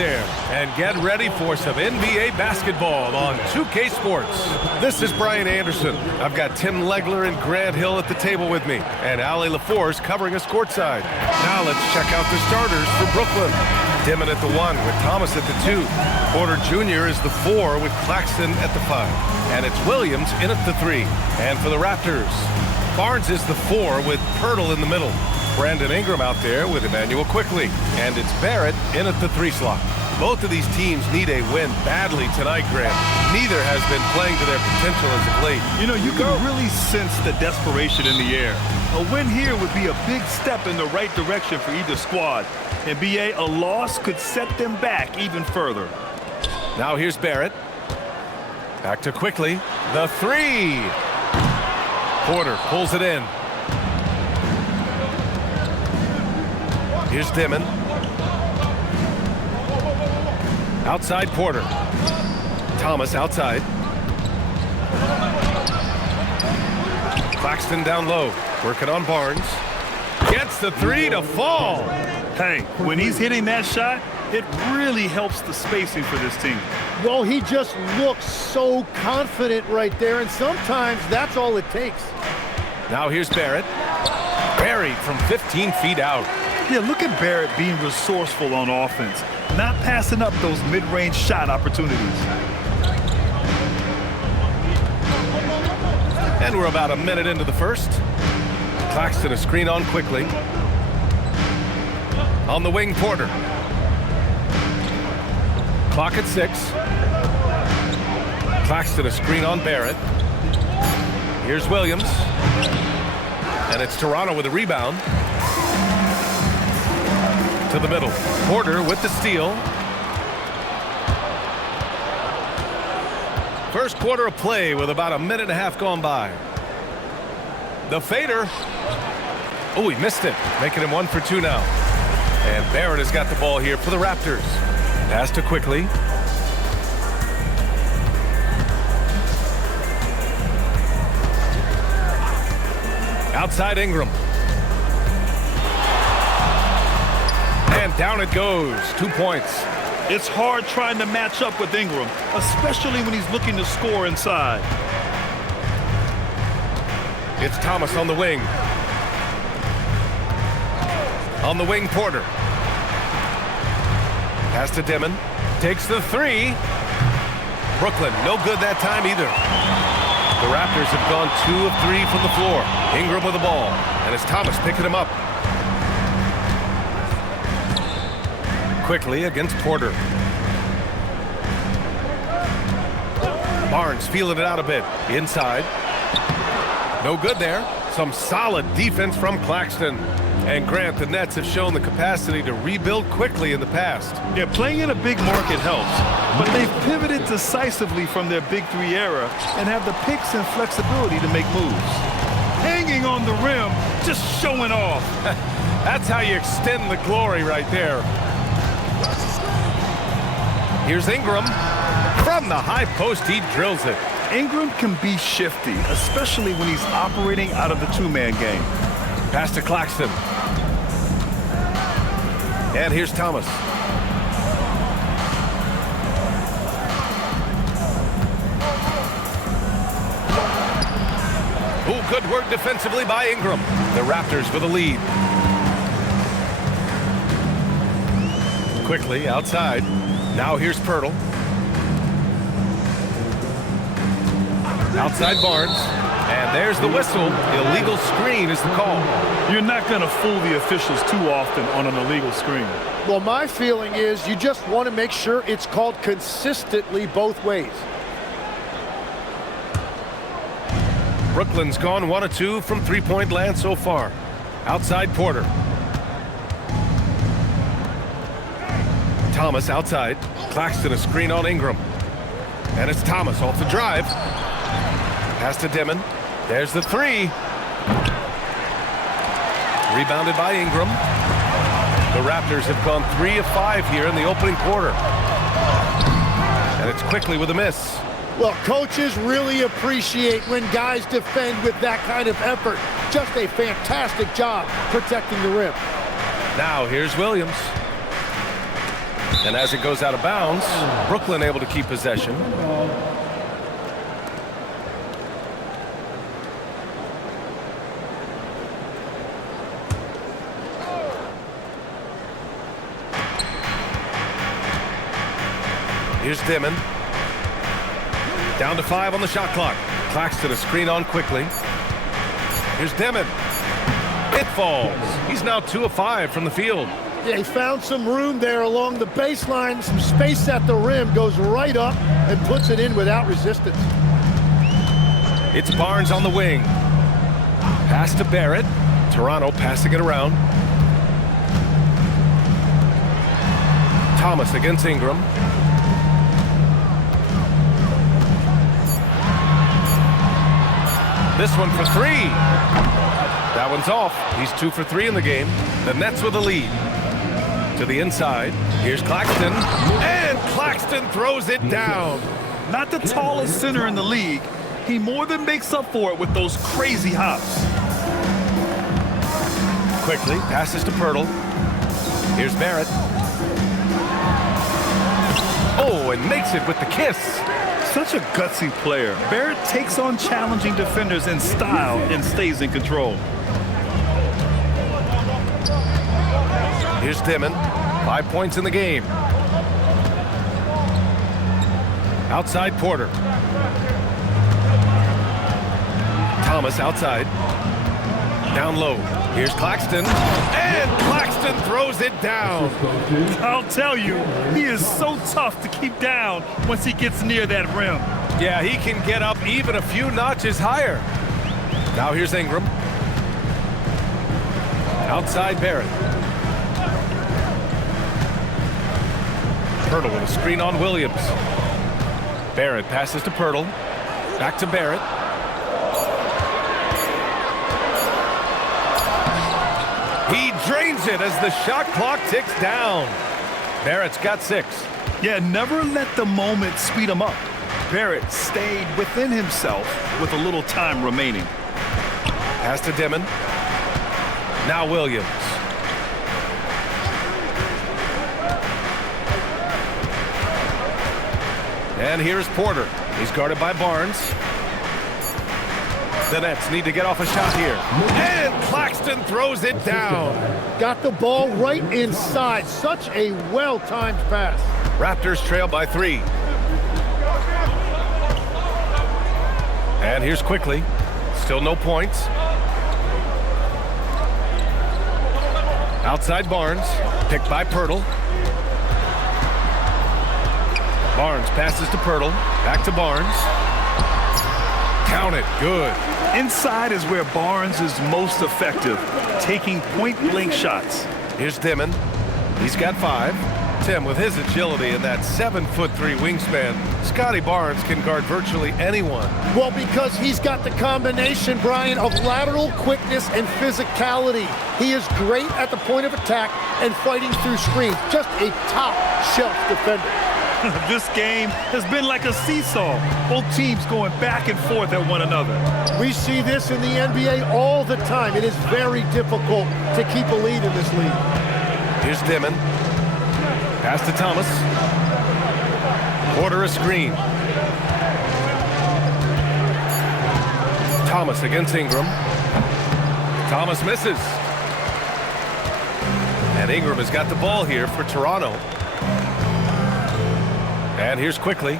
there and get ready for some NBA basketball on 2K Sports. This is Brian Anderson. I've got Tim Legler and Grant Hill at the table with me, and Ali LaForce covering us courtside. Now let's check out the starters for Brooklyn. Demin at the 1 with Thomas at the 2. Porter Jr. is the 4 with Claxton at the 5. And it's Williams in at the 3. And for the Raptors, Barnes is the 4 with Pirtle in the middle. Brandon Ingram out there with Immanuel Quickley. And it's Barrett in at the 3 slot. Both of these teams need a win badly tonight, Grant. Neither has been playing to their potential as of late. You know, you can really sense the desperation in the air. A win here would be a big step in the right direction for either squad. And BA, a loss could set them back even further. Now here's Barrett. Back to Quickley. The 3. Porter pulls it in. Here's Demin. Outside Porter. Thomas outside. Claxton down low. Working on Barnes. Gets the 3 to fall. Hey, when he's hitting that shot, it really helps the spacing for this team. Well, he just looks so confident right there, and sometimes that's all it takes. Now here's Barrett. Buried from 15 feet out. Yeah, look at Barrett being resourceful on offense, not passing up those mid-range shot opportunities. And we're about a minute into the first. Claxton a screen on Quickley. On the wing, Porter. Clock at 6. Claxton a screen on Barrett. Here's Williams. And it's Toronto with a rebound. To the middle. Porter with the steal. First quarter of play with about a minute and a half gone by. The fader. Oh, he missed it. Making him 1 for 2 now. And Barrett has got the ball here for the Raptors. Pass to Quickley. Outside Ingram. And down it goes. 2 points. It's hard trying to match up with Ingram, especially when he's looking to score inside. It's Thomas on the wing. On the wing, Porter. Pass to Demin. Takes the 3. Brooklyn, no good that time either. The Raptors have gone 2 of 3 from the floor. Ingram with the ball. And it's Thomas picking him up. Quickley against Porter. Barnes feeling it out a bit. Inside. No good there. Some solid defense from Claxton. And Grant, the Nets have shown the capacity to rebuild quickly in the past. Yeah, playing in a big market helps, but they've pivoted decisively from their Big 3 era and have the picks and flexibility to make moves. Hanging on the rim, just showing off. That's how you extend the glory right there. Here's Ingram. From the high post, he drills it. Ingram can be shifty, especially when he's operating out of the two-man game. Pass to Claxton. And here's Thomas. Oh, good work defensively by Ingram. The Raptors with a lead. Quickley outside. Now here's Pirtle. Outside Barnes. And there's the whistle. Illegal screen is the call. You're not going to fool the officials too often on an illegal screen. Well, my feeling is you just want to make sure it's called consistently both ways. Brooklyn's gone 1 of 2 from three-point land so far. Outside Porter. Thomas outside. Claxton a screen on Ingram. And it's Thomas off the drive. Pass to Demin. There's the 3. Rebounded by Ingram. The Raptors have gone 3 of 5 here in the opening quarter. And it's Quickley with a miss. Well, coaches really appreciate when guys defend with that kind of effort. Just a fantastic job protecting the rim. Now here's Williams. And as it goes out of bounds, Brooklyn able to keep possession. Here's Demin. Down to 5 on the shot clock. Claxton a screen on Quickley. Here's Demin. It falls. He's now 2 of 5 from the field. Yeah, he found some room there along the baseline. Some space at the rim. Goes right up and puts it in without resistance. It's Barnes on the wing. Pass to Barrett. Toronto passing it around. Thomas against Ingram. This one for 3. That one's off. He's 2 for 3 in the game. The Nets with a lead. To the inside. Here's Claxton. And Claxton throws it down. Not the tallest center in the league. He more than makes up for it with those crazy hops. Quickley passes to Pirtle. Here's Barrett. Oh, and makes it with the kiss. Such a gutsy player. Barrett takes on challenging defenders in style and stays in control. Here's Demin. 5 points in the game. Outside Porter. Thomas outside. Down low. Here's Claxton. And Claxton throws it down. I'll tell you, he is so tough to keep down once he gets near that rim. Yeah, he can get up even a few notches higher. Now here's Ingram. Outside Barrett. Pirtle with a screen on Williams. Barrett passes to Pirtle. Back to Barrett. He drains it as the shot clock ticks down. Barrett's got 6. Yeah, never let the moment speed him up. Barrett stayed within himself with a little time remaining. Pass to Demin. Now Williams. And here's Porter. He's guarded by Barnes. The Nets need to get off a shot here. And Claxton throws it down. Got the ball right inside. Such a well-timed pass. Raptors trail by 3. And here's Quickley. Still no points. Outside Barnes. Picked by Pirtle. Barnes passes to Pirtle. Back to Barnes. Count it. Good. Inside is where Barnes is most effective, taking point-blank shots. Here's Demin. He's got 5. Tim, with his agility and that 7'3" wingspan, Scottie Barnes can guard virtually anyone. Well, because he's got the combination, Brian, of lateral quickness and physicality. He is great at the point of attack and fighting through screens. Just a top-shelf defender. This game has been like a seesaw. Both teams going back and forth at one another. We see this in the NBA all the time. It is very difficult to keep a lead in this league. Here's Demin. Pass to Thomas. Porter a screen. Thomas against Ingram. Thomas misses. And Ingram has got the ball here for Toronto. And here's Quickley.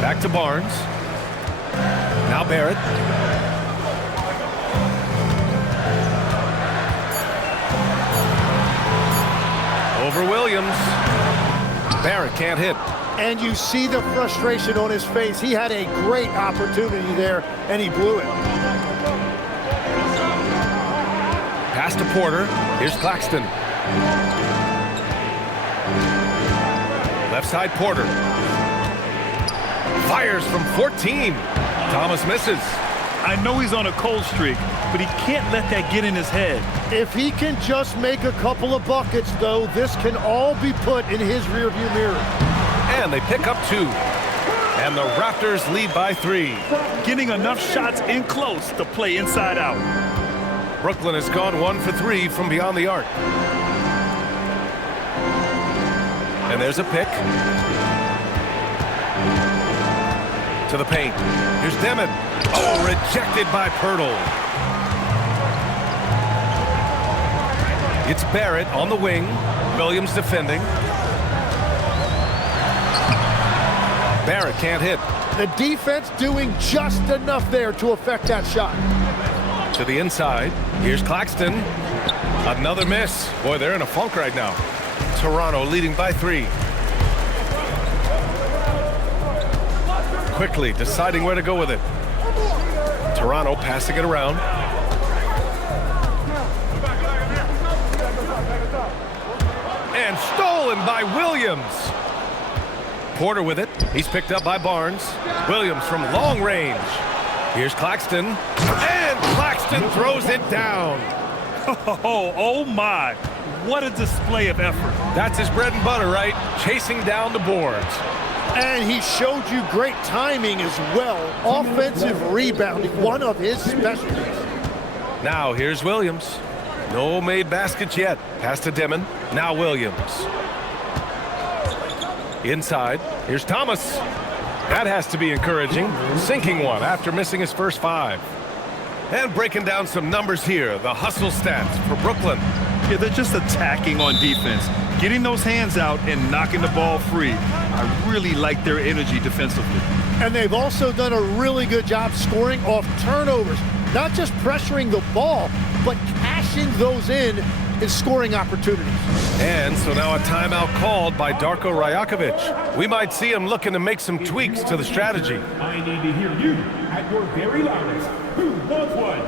Back to Barnes. Now Barrett. Over Williams. Barrett can't hit. And you see the frustration on his face. He had a great opportunity there, and he blew it. Pass to Porter. Here's Claxton. Left side Porter. Fires from 14. Thomas misses. I know he's on a cold streak, but he can't let that get in his head. If he can just make a couple of buckets, though, this can all be put in his rearview mirror. And they pick up 2. And the Raptors lead by 3. Getting enough shots in close to play inside out. Brooklyn has gone 1 for 3 from beyond the arc. And there's a pick. To the paint. Here's Demin. Oh, rejected by Pirtle. It's Barrett on the wing. Williams defending. Barrett can't hit. The defense doing just enough there to affect that shot. To the inside. Here's Claxton. Another miss. Boy, they're in a funk right now. Toronto leading by 3. Quickley deciding where to go with it. Toronto passing it around. And stolen by Williams. Porter with it. He's picked up by Barnes. Williams from long range. Here's Claxton. And Claxton throws it down. Oh my. What a display of effort. That's his bread and butter, right? Chasing down the boards. And he showed you great timing as well. Offensive rebounding, one of his specialties. Now here's Williams. No made baskets yet. Pass to Demin. Now Williams. Inside. Here's Thomas. That has to be encouraging. Sinking one after missing his first 5. And breaking down some numbers here. The hustle stats for Brooklyn. Yeah, they're just attacking on defense. Getting those hands out and knocking the ball free. I really like their energy defensively. And they've also done a really good job scoring off turnovers. Not just pressuring the ball, but cashing those in scoring opportunities. And so now a timeout called by Darko Rajakovic. We might see him looking to make some tweaks to the strategy. I need to hear you at your very loudest. Who wants one?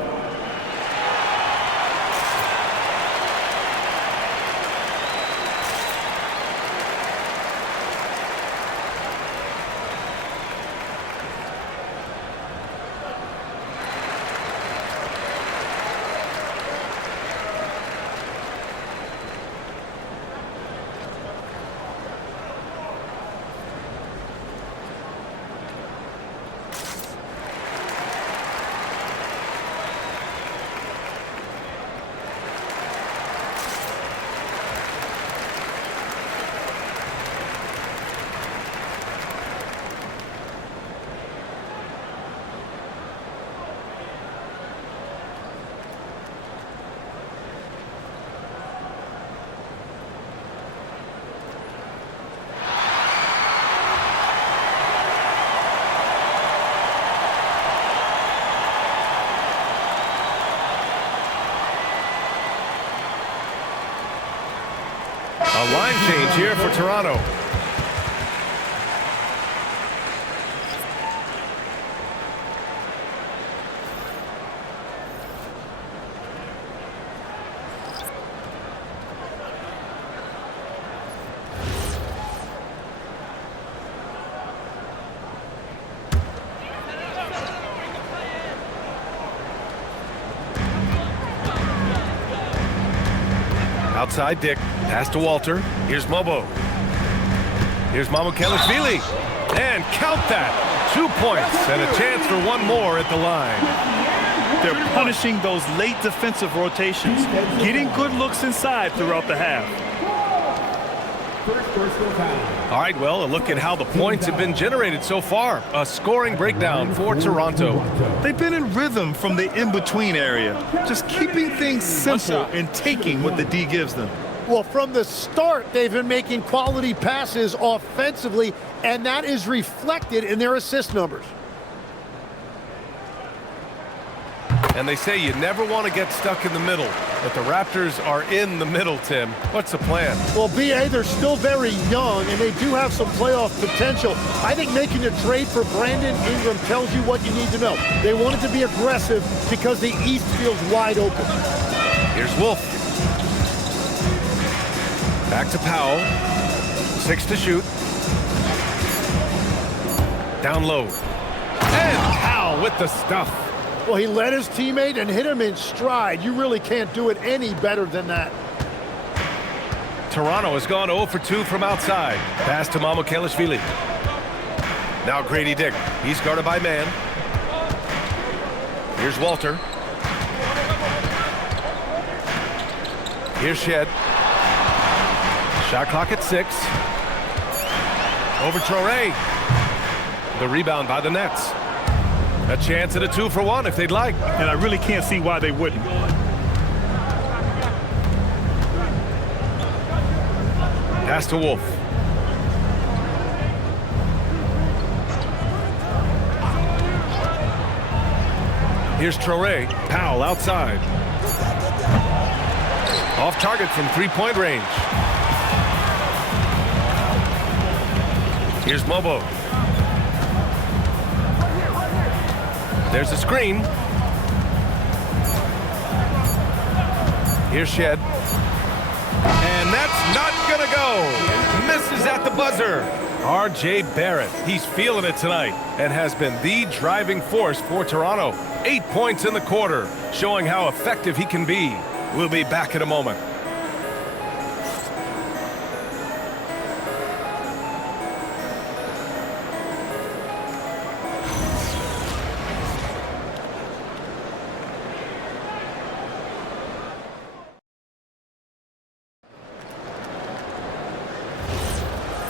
A line change here for Toronto. Outside Dick, pass to Walter. Here's Mobo. Here's Mamukelashvili. And count that. 2 points and a chance for one more at the line. They're punishing those late defensive rotations, getting good looks inside throughout the half. All right, well, a look at how the points have been generated so far. A scoring breakdown for Toronto. They've been in rhythm from the in-between area, just keeping things simple and taking what the D gives them. Well, from the start, they've been making quality passes offensively, and that is reflected in their assist numbers. And they say you never want to get stuck in the middle, but the Raptors are in the middle, Tim. What's the plan? Well, B.A., they're still very young, and they do have some playoff potential. I think making a trade for Brandon Ingram tells you what you need to know. They wanted to be aggressive because the East feels wide open. Here's Wolf. Back to Powell. 6 to shoot. Down low. And Powell with the stuff. Well, he led his teammate and hit him in stride. You really can't do it any better than that. Toronto has gone 0 for 2 from outside. Pass to Mamukelashvili. Now Grady Dick. He's guarded by man. Here's Walter. Here's Shed. Shot clock at 6. Over Traore. The rebound by the Nets. A chance at a 2-for-1 if they'd like. And I really can't see why they wouldn't. Pass to Wolf. Here's Traore. Powell outside. Off target from three-point range. Here's Mobo. There's a screen. Here's Shed. And that's not gonna go. Misses at the buzzer. R.J. Barrett. He's feeling it tonight and has been the driving force for Toronto. 8 points in the quarter, showing how effective he can be. We'll be back in a moment.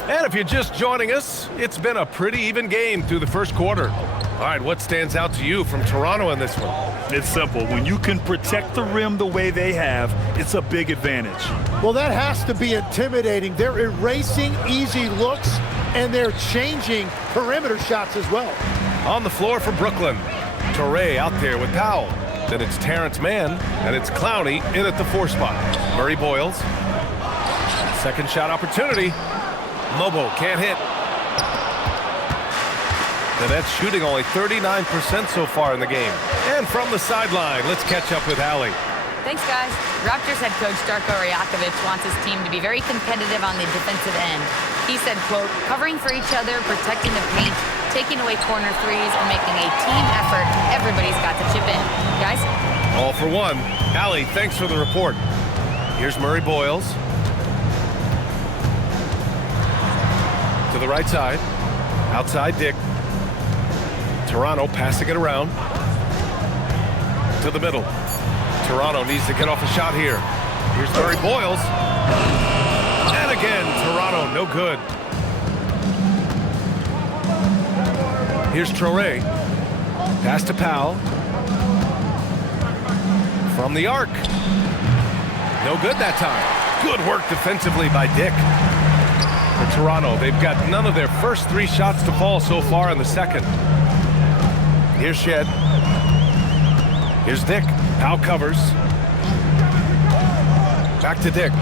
And if you're just joining us, it's been a pretty even game through the first quarter. All right, what stands out to you from Toronto in this one? It's simple. When you can protect the rim the way they have, it's a big advantage. Well, that has to be intimidating. They're erasing easy looks, and they're changing perimeter shots as well. On the floor for Brooklyn. Traore out there with Powell. Then it's Terrence Mann, and it's Clowney in at the 4 spot. Murray Boyles. Second shot opportunity. Mobo can't hit. The Nets shooting only 39% so far in the game. And from the sideline, let's catch up with Allie. Thanks, guys. Raptors head coach Darko Rajakovic wants his team to be very competitive on the defensive end. He said, quote, covering for each other, protecting the paint, taking away corner threes, and making a team effort. Everybody's got to chip in. Guys? All for one. Allie, thanks for the report. Here's Murray Boyles. To the right side. Outside Dick. Toronto passing it around. To the middle. Toronto needs to get off a shot here. Here's Murray Boyles. And again, Toronto, no good. Here's Traore. Pass to Powell. From the arc. No good that time. Good work defensively by Dick. For Toronto, they've got none of their first 3 shots to fall so far in the second. Here's Shed. Here's Dick. Powell covers. Back to Dick.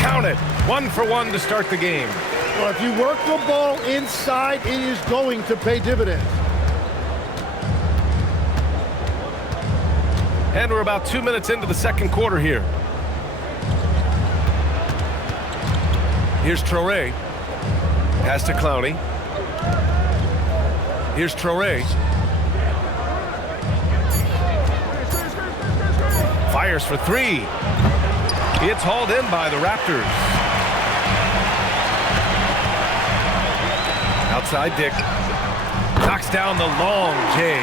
Count it. 1 for 1 to start the game. Well, if you work the ball inside, it is going to pay dividends. And we're about 2 minutes into the second quarter here. Here's Traore. Pass to Clowney. Here's Traore. Fires for 3. It's hauled in by the Raptors. Outside Dick. Knocks down the long J.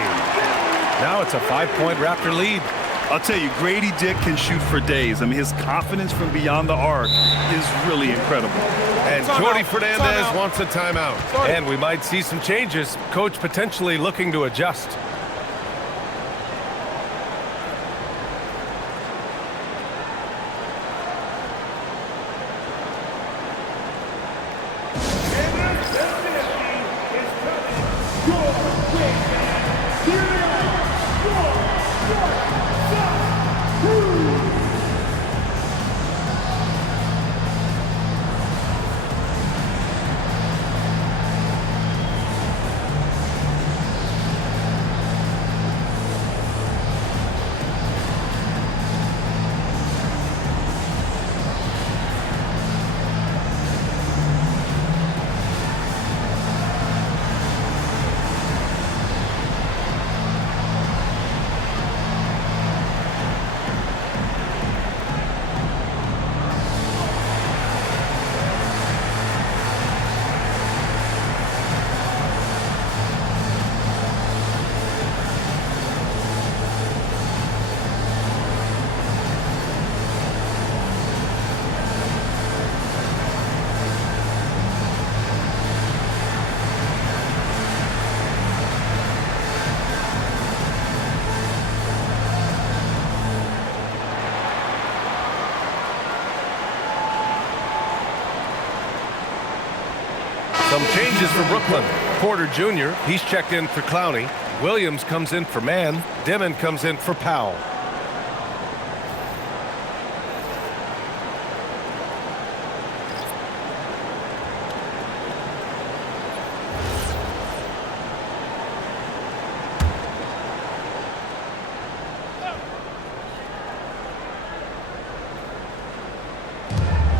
Now it's a 5-point Raptor lead. I'll tell you, Grady Dick can shoot for days. I mean, his confidence from beyond the arc is really incredible. And Jordy Fernandez wants a timeout. And we might see some changes. Coach potentially looking to adjust. Some changes for Brooklyn. Porter Jr., he's checked in for Clowney. Williams comes in for Mann. Demin comes in for Powell.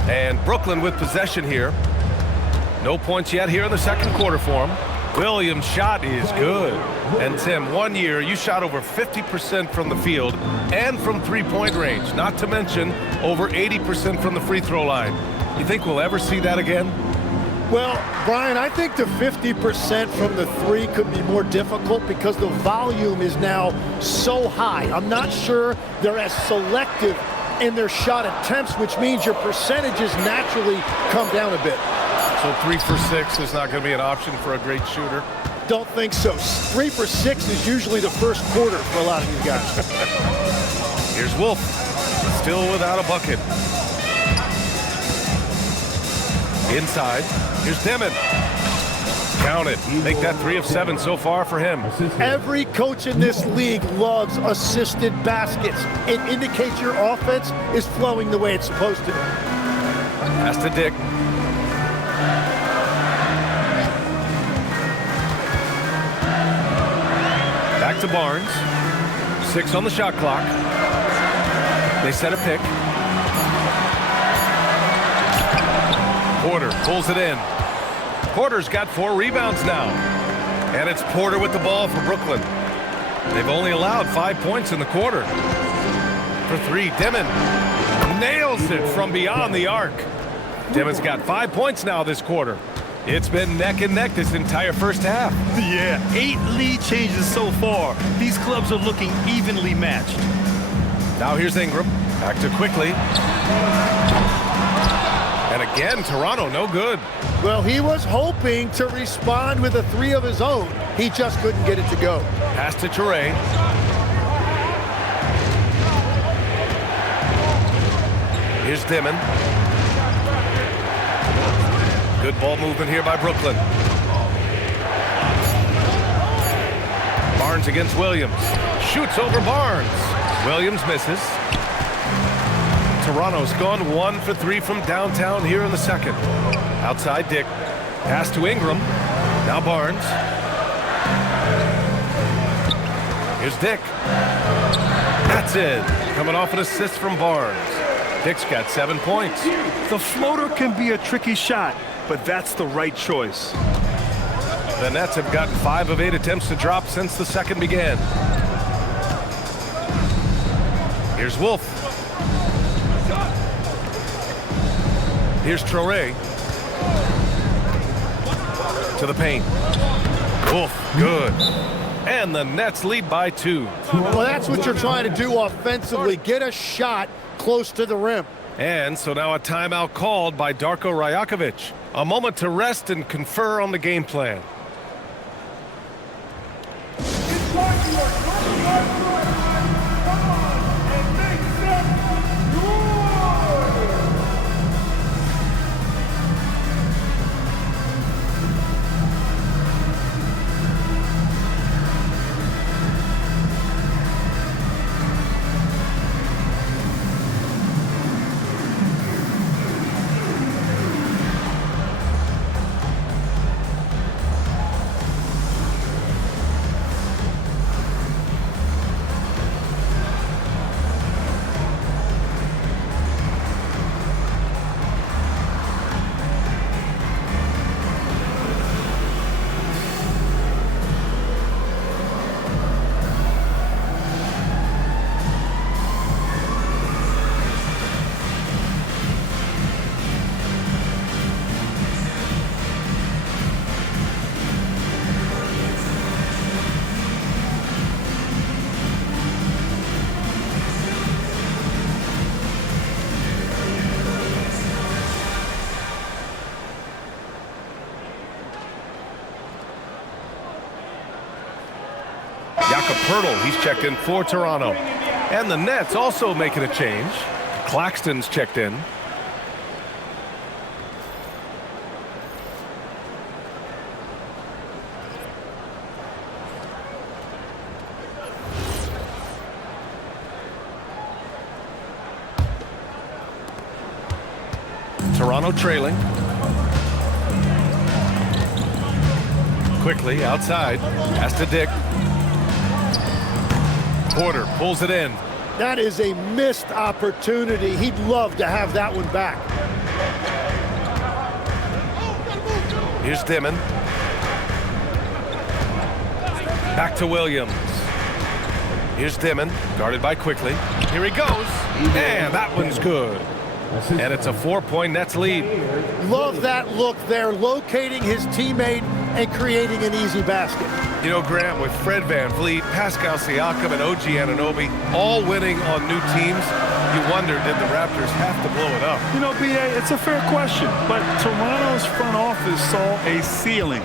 And Brooklyn with possession here. No points yet here in the second quarter for him. Williams' shot is good. And Tim, 1 year, you shot over 50% from the field and from three-point range, not to mention over 80% from the free throw line. You think we'll ever see that again? Well, Brian, I think the 50% from the three could be more difficult because the volume is now so high. I'm not sure they're as selective in their shot attempts, which means your percentages naturally come down a bit. So 3 for 6 is not going to be an option for a great shooter? Don't think so. 3 for 6 is usually the first quarter for a lot of these guys. Here's Wolf, still without a bucket. Inside, here's Demin. Count it. Make that 3 of 7 so far for him. Every coach in this league loves assisted baskets. It indicates your offense is flowing the way it's supposed to. Pass to Dick. Back to Barnes. 6 on the shot clock. They set a pick. Porter pulls it in. Porter's got 4 rebounds now. And it's Porter with the ball for Brooklyn. They've only allowed 5 points in the quarter. For 3, Demin nails it from beyond the arc. Demin's got 5 points now this quarter. It's been neck and neck this entire first half. Yeah, 8 lead changes so far. These clubs are looking evenly matched. Now here's Ingram. Back to Quickley. And again, Toronto no good. Well, he was hoping to respond with a 3 of his own. He just couldn't get it to go. Pass to Toure. Here's Demin. Good ball movement here by Brooklyn. Barnes against Williams. Shoots over Barnes. Williams misses. Toronto's gone 1 for 3 from downtown here in the second. Outside Dick. Pass to Ingram. Now Barnes. Here's Dick. That's it. Coming off an assist from Barnes. Dick's got 7 points. The floater can be a tricky shot, but that's the right choice. The Nets have gotten 5 of 8 attempts to drop since the second began. Here's Wolf. Here's Traore. To the paint. Wolf, good. And the Nets lead by 2. Well, that's what you're trying to do offensively. Get a shot close to the rim. And so now a timeout called by Darko Rajakovic. A moment to rest and confer on the game plan. He's checked in for Toronto. And the Nets also making a change. Claxton's checked in. Toronto trailing. Quickley outside. Has to Dick. Porter pulls it in. That is a missed opportunity. He'd love to have that one back. Here's Demin. Back to Williams. Here's Demin, guarded by Quickley. Here he goes, and that one's good. And it's a 4-point Nets lead. Love that look there, locating his teammate and creating an easy basket. You know, Grant, with Fred VanVleet, Pascal Siakam, and OG Anunoby all winning on new teams, you wonder, did the Raptors have to blow it up? You know, B.A., it's a fair question, but Toronto's front office saw a ceiling.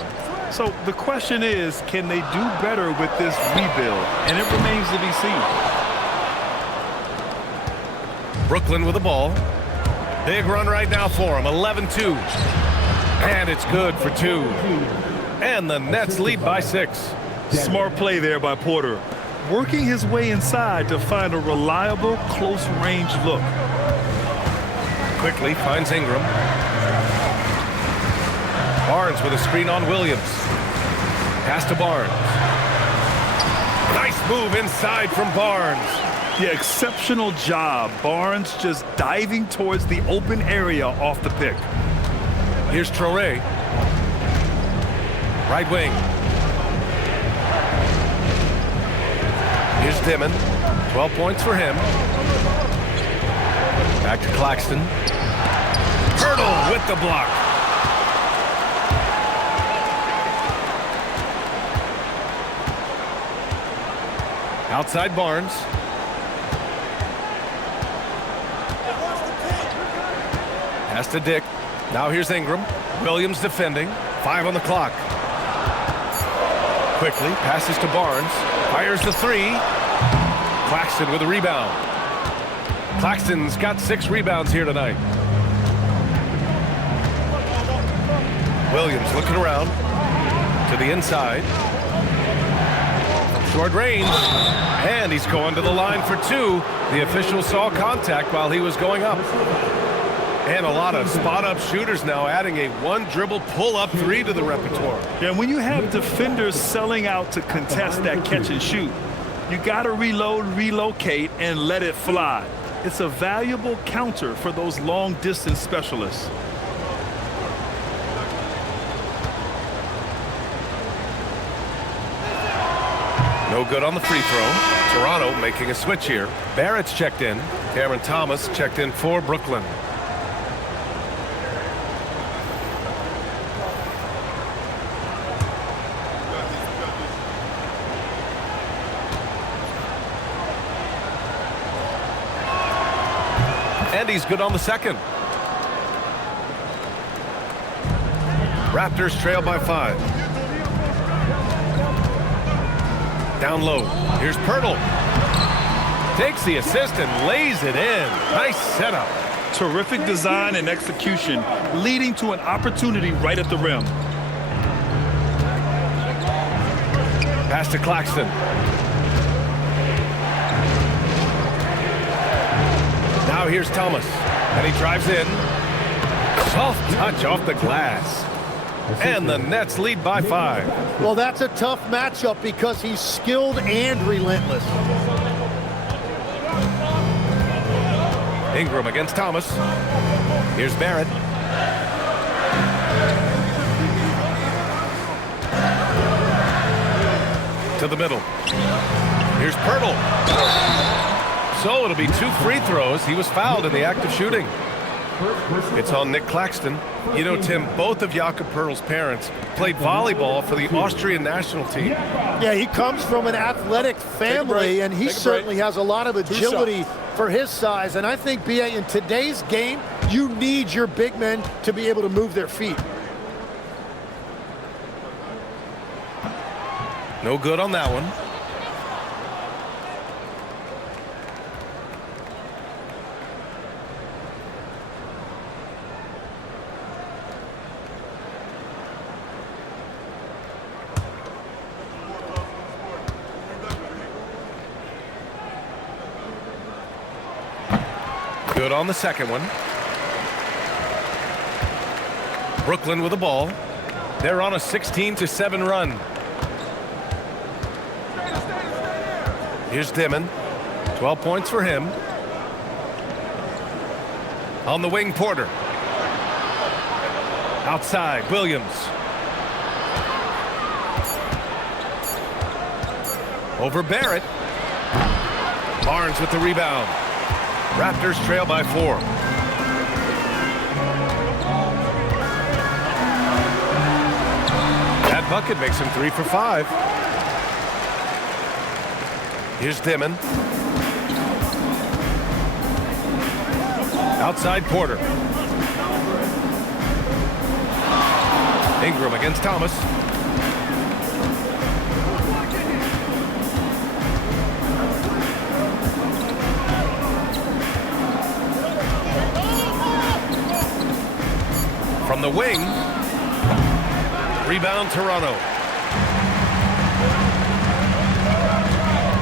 So the question is, can they do better with this rebuild? And it remains to be seen. Brooklyn with the ball. Big run right now for him, 11-2. And it's good for 2. And the Nets lead by 6. Smart play there by Porter, working his way inside to find a reliable, close-range look. Quickley finds Ingram. Barnes with a screen on Williams. Pass to Barnes. Nice move inside from Barnes. Yeah, exceptional job. Barnes just diving towards the open area off the pick. Here's Traoré. Right wing. Here's Demin. 12 points for him. Back to Claxton. Hurdle with the block. Outside Barnes. Pass to Dick. Now here's Ingram. Williams defending. 5 on the clock. Quickly passes to Barnes. Fires the 3. Claxton with a rebound. Claxton's got 6 rebounds here tonight. Williams looking around to the inside. Short range. And he's going to the line for 2. The official saw contact while he was going up. And a lot of spot-up shooters now adding a 1-dribble pull-up 3 to the repertoire. Yeah, when you have defenders selling out to contest that catch and shoot, you got to reload, relocate, and let it fly. It's a valuable counter for those long-distance specialists. No good on the free throw. Toronto making a switch here. Barrett's checked in. Cameron Thomas checked in for Brooklyn. And he's good on the second. Raptors trail by 5. Down low. Here's Pirtle. Takes the assist and lays it in. Nice setup. Terrific design and execution, leading to an opportunity right at the rim. Pass to Claxton. Now here's Thomas, and he drives in. Soft touch off the glass. And the Nets lead by 5. Well, that's a tough matchup because he's skilled and relentless. Ingram against Thomas. Here's Barrett. To the middle. Here's Pirtle. So it'll be 2 free throws. He was fouled in the act of shooting. It's on Nic Claxton. You know, Tim, both of Jakob Poeltl's parents played volleyball for the Austrian national team. Yeah, he comes from an athletic family, and he certainly has a lot of agility for his size. And I think, B.A., in today's game, you need your big men to be able to move their feet. No good on that one. Good on the second one. Brooklyn with the ball. They're on a 16-7 run. Here's Demin. 12 points for him. On the wing, Porter. Outside, Williams. Over Barrett. Barnes with the rebound. Raptors trail by 4. That bucket makes him 3 for 5. Here's Demin. Outside, Porter. Ingram against Thomas. From the wing. Rebound, Toronto.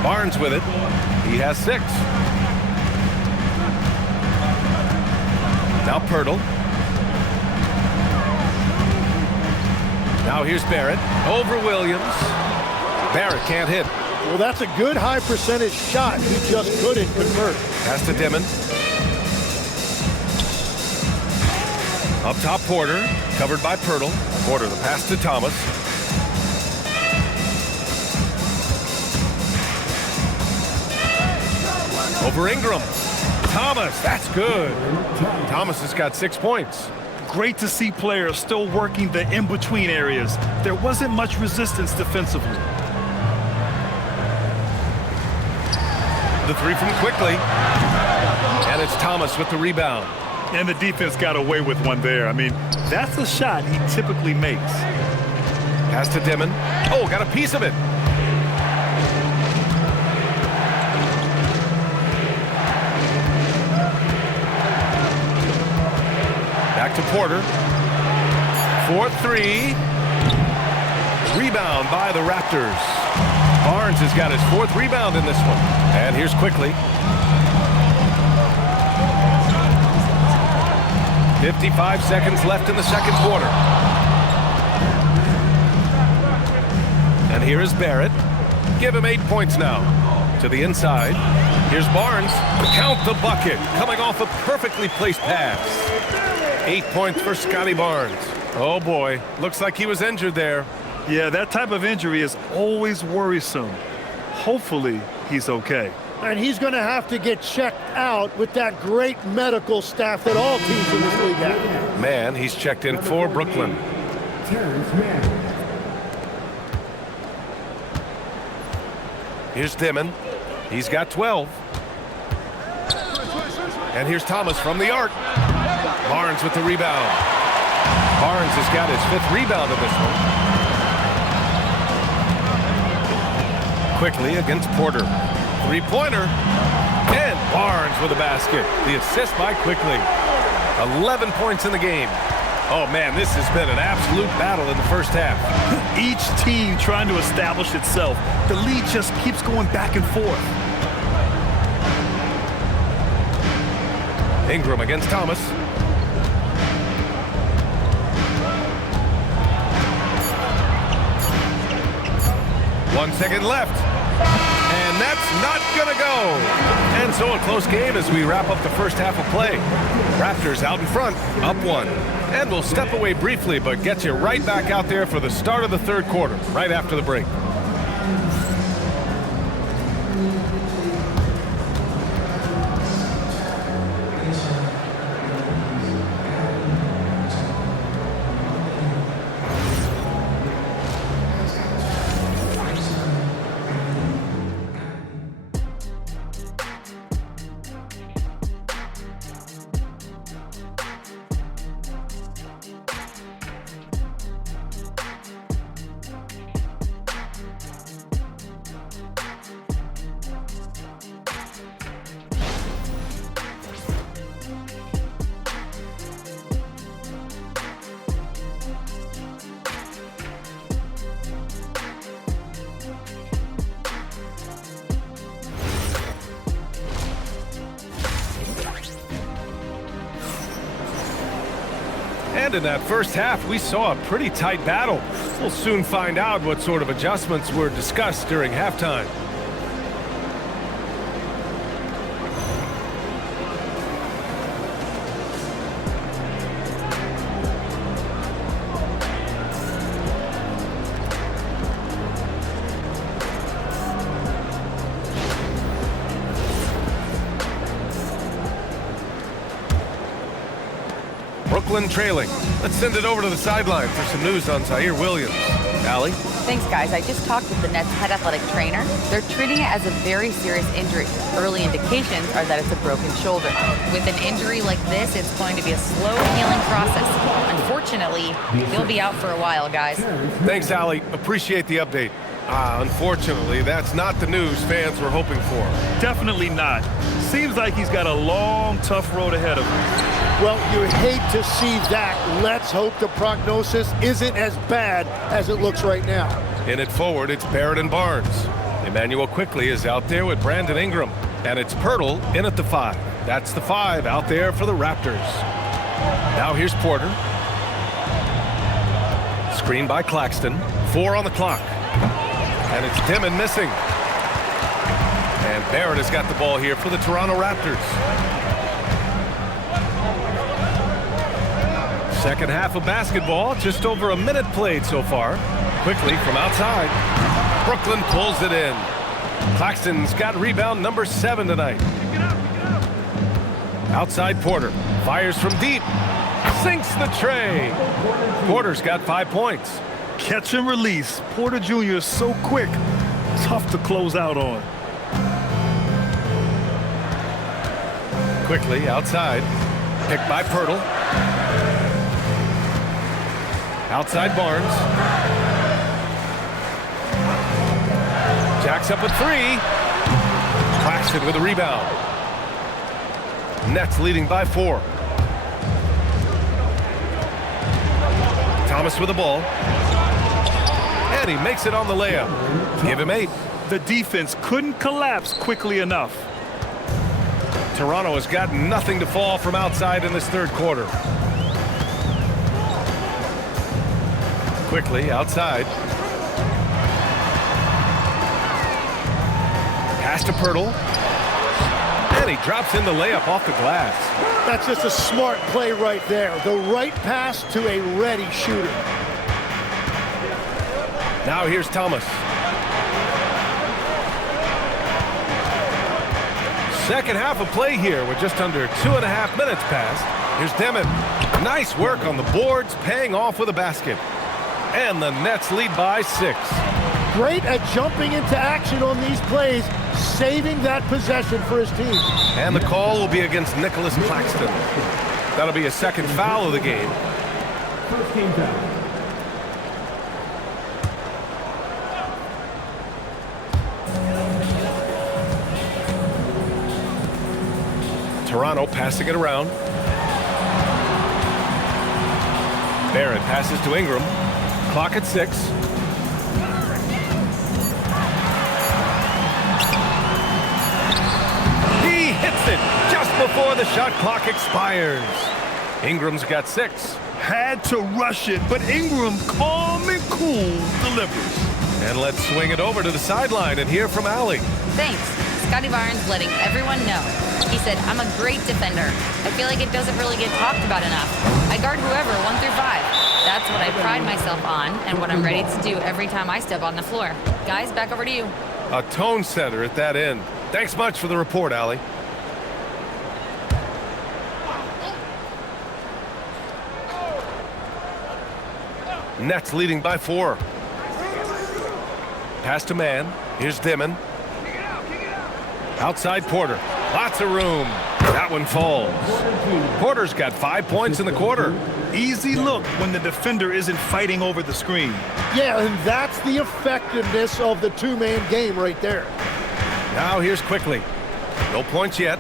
Barnes with it. He has 6. Now Pirtle. Now here's Barrett. Over Williams. Barrett can't hit. Well, that's a good high percentage shot. He just couldn't convert. Pass to Demin. Up top, Porter. Covered by Pirtle. Porter, the pass to Thomas. Over Ingram. Thomas, that's good. Thomas has got 6 points. Great to see players still working the in-between areas. There wasn't much resistance defensively. The 3 from Quickley. And it's Thomas with the rebound. And the defense got away with one there. I mean, that's a shot he typically makes. Pass to Demin. Oh, got a piece of it. Back to Porter. 4-3. Rebound by the Raptors. Barnes has got his 4th rebound in this one. And here's Quickley. 55 seconds left in the second quarter. And here is Barrett. Give him 8 points now. To the inside. Here's Barnes. Count the bucket. Coming off a perfectly placed pass. 8 points for Scottie Barnes. Oh boy, looks like he was injured there. Yeah, that type of injury is always worrisome. Hopefully, he's okay. And he's going to have to get checked out with that great medical staff that all teams in this league have. Man, he's checked in for Brooklyn. Here's Demin. He's got 12. And here's Thomas from the arc. Barnes with the rebound. Barnes has got his 5th rebound in this one. Quickly against Porter. 3-pointer. And Barnes with a basket. The assist by Quickley. 11 points in the game. Oh, man, this has been an absolute battle in the first half. Each team trying to establish itself. The lead just keeps going back and forth. Ingram against Thomas. One second left. And that's not gonna go. And so a close game as we wrap up the first half of play. Raptors out in front, up 1. And we'll step away briefly, but get you right back out there for the start of the third quarter, right after the break. And in that first half, we saw a pretty tight battle. We'll soon find out what sort of adjustments were discussed during halftime. Brooklyn trailing. Let's send it over to the sideline for some news on Zaire Williams. Allie? Thanks, guys. I just talked with the Nets head athletic trainer. They're treating it as a very serious injury. Early indications are that it's a broken shoulder. With an injury like this, it's going to be a slow healing process. Unfortunately, he'll be out for a while, guys. Thanks, Allie. Appreciate the update. Unfortunately, that's not the news fans were hoping for. Definitely not. Seems like he's got a long, tough road ahead of him. Well, you hate to see that. Let's hope the prognosis isn't as bad as it looks right now. In it forward, it's Barrett and Barnes. Immanuel Quickley is out there with Brandon Ingram. And it's Pirtle in at the 5. That's the 5 out there for the Raptors. Now here's Porter. Screen by Claxton. 4 on the clock. And it's Demin missing. And Barrett has got the ball here for the Toronto Raptors. Second half of basketball, just over a minute played so far. Quickly from outside. Brooklyn pulls it in. Claxton's got rebound number 7 tonight. Outside Porter. Fires from deep. Sinks the tray. Porter's got 5 points. Catch and release. Porter Jr. is so quick. Tough to close out on. Quickly outside. Picked by Pirtle. Outside Barnes. Jacks up with 3. Claxton with a rebound. Nets leading by 4. Thomas with the ball. And he makes it on the layup. Give him 8. The defense couldn't collapse quickly enough. Toronto has got nothing to fall from outside in this third quarter. Quickly outside. Pass to Pirtle. And he drops in the layup off the glass. That's just a smart play right there. The right pass to a ready shooter. Now here's Thomas. Second half of play here with just under 2.5 minutes passed. Here's Demin. Nice work on the boards, paying off with a basket. And the Nets lead by 6. Great at jumping into action on these plays, saving that possession for his team. And the call will be against Nic Claxton. That'll be a second foul of the game. First team foul. Toronto passing it around. Barrett passes to Ingram. Clock at 6. He hits it just before the shot clock expires. Ingram's got 6. Had to rush it, but Ingram, calm and cool, delivers. And let's swing it over to the sideline and hear from Allie. Thanks. Scottie Barnes letting everyone know. He said, I'm a great defender. I feel like it doesn't really get talked about enough. I guard whoever, 1 through 5. That's what I pride myself on and what I'm ready to do every time I step on the floor. Guys, back over to you. A tone setter at that end. Thanks much for the report, Allie. Nets leading by 4. Pass to man. Here's Demin. Outside Porter. Lots of room. That one falls. Porter's got 5 points in the quarter. Easy look when the defender isn't fighting over the screen. Yeah, and that's the effectiveness of the two-man game right there. Now here's Quickley. No points yet.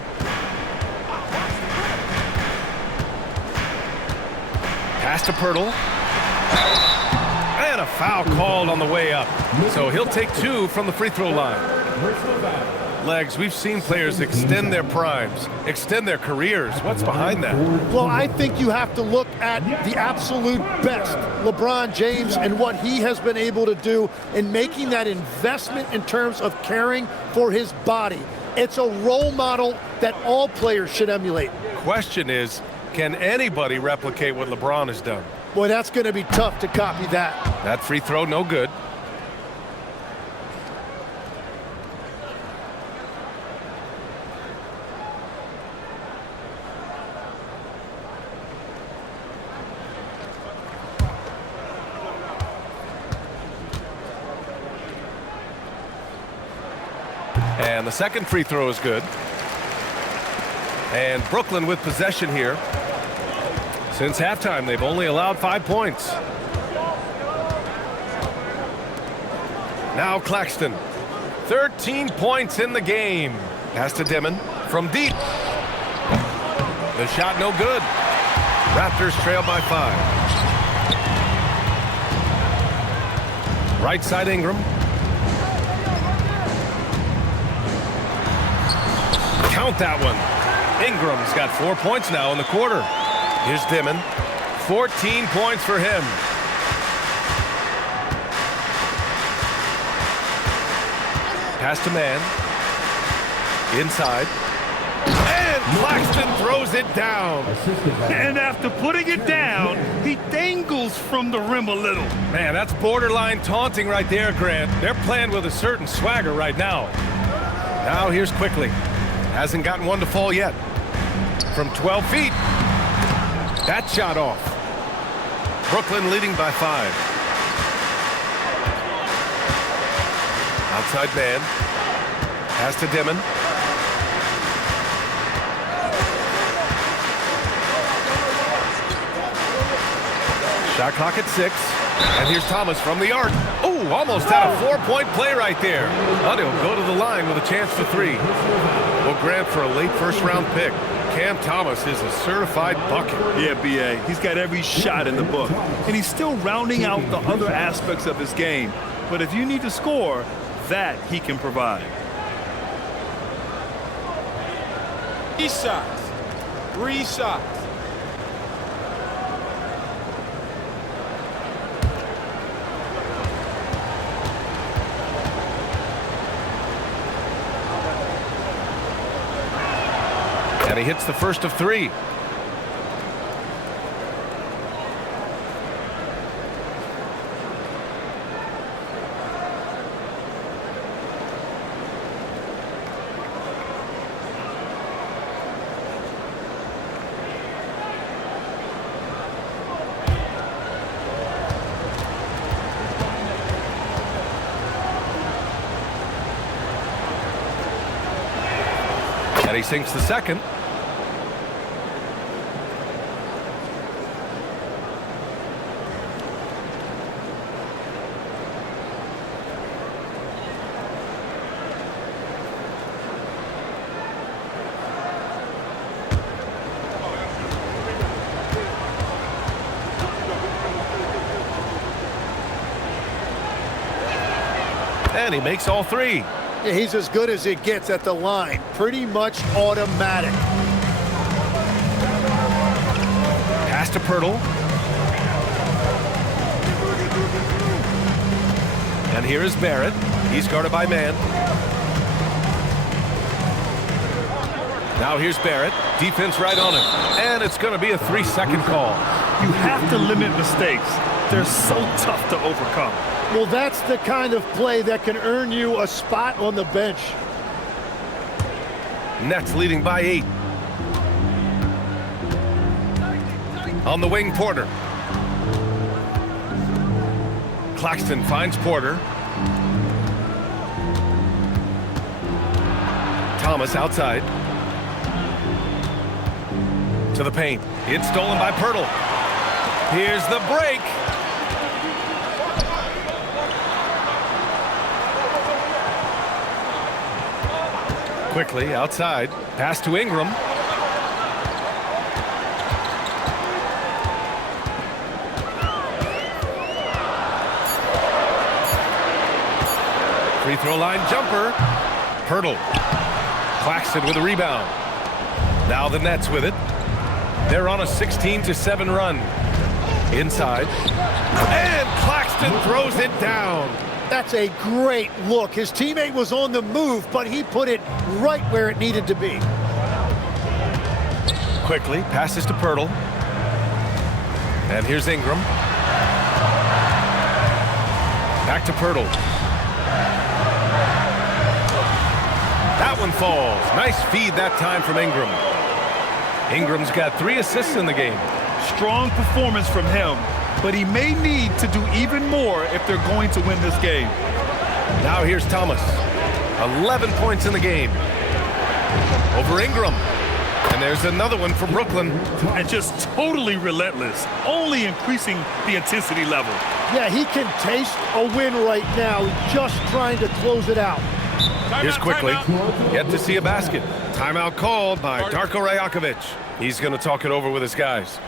Pass to Pirtle. And a foul called on the way up. So he'll take 2 from the free throw line. Personal foul. Legs, we've seen players extend their primes, extend their careers. What's behind that? Well, I think you have to look at the absolute best, LeBron James, and what he has been able to do in making that investment in terms of caring for his body. It's a role model that all players should emulate. Question is, can anybody replicate what LeBron has done? Boy, that's going to be tough to copy that. That free throw, no good. And the second free throw is good. And Brooklyn with possession here. Since halftime, they've only allowed 5 points. Now Claxton. 13 points in the game. Pass to Demin from deep. The shot no good. Raptors trail by 5. Right side Ingram. Count that one. Ingram's got 4 points now in the quarter. Here's Demin. 14 points for him. Pass to man. Inside. And Claxton throws it down. And after putting it down, he dangles from the rim a little. Man, that's borderline taunting right there, Grant. They're playing with a certain swagger right now. Now here's Quickley. Hasn't gotten one to fall yet. From 12 feet. That shot off. Brooklyn leading by 5. Outside man. Pass to Demin. Shot clock at 6. And here's Thomas from the arc. Oh, almost had a 4-point play right there. But he'll go to the line with a chance for 3. Well, Grant, for a late first-round pick, Cam Thomas is a certified bucket. Yeah, B.A. He's got every shot in the book. And he's still rounding out the other aspects of his game. But if you need to score, that he can provide. 3 shots. 3 shots. And he hits the first of 3. And he sinks the second. And he makes all 3. Yeah, he's as good as it gets at the line. Pretty much automatic. Pass to Pirtle. And here is Barrett. He's guarded by man. Now here's Barrett. Defense right on him. And it's going to be a 3-second call. You have to limit mistakes. They're so tough to overcome. Well, that's the kind of play that can earn you a spot on the bench. Nets leading by 8. On the wing, Porter. Claxton finds Porter. Thomas outside. To the paint. It's stolen by Pirtle. Here's the break. Quickly outside. Pass to Ingram. Free throw line jumper. Pirtle Claxton with a rebound. Now the Nets with it. They're on a 16-7 run. Inside. And Claxton throws it down. That's a great look. His teammate was on the move, but he put it right where it needed to be. Quickley passes to Pirtle. And here's Ingram. Back to Pirtle. That one falls. Nice feed that time from Ingram. Ingram's got 3 assists in the game. Strong performance from him, but he may need to do even more if they're going to win this game. Now here's Thomas. 11 points in the game. Over Ingram. And there's another one for Brooklyn. And just totally relentless, only increasing the intensity level. Yeah, he can taste a win right now, just trying to close it out. Here's Quickley. Yet to see a basket. Timeout called by Darko Rajakovic. He's going to talk it over with his guys.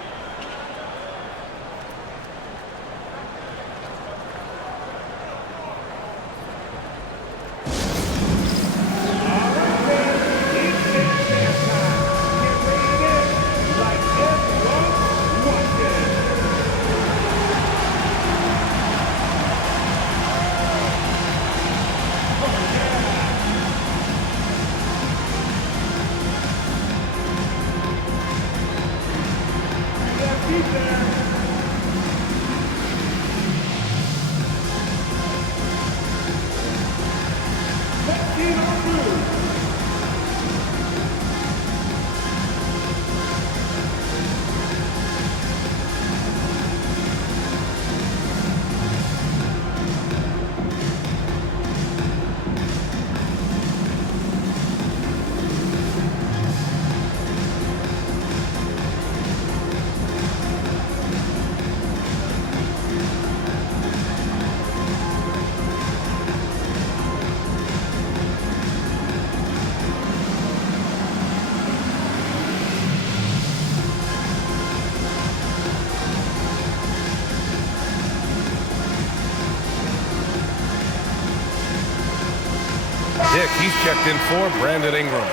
Dick, he's checked in for Brandon Ingram.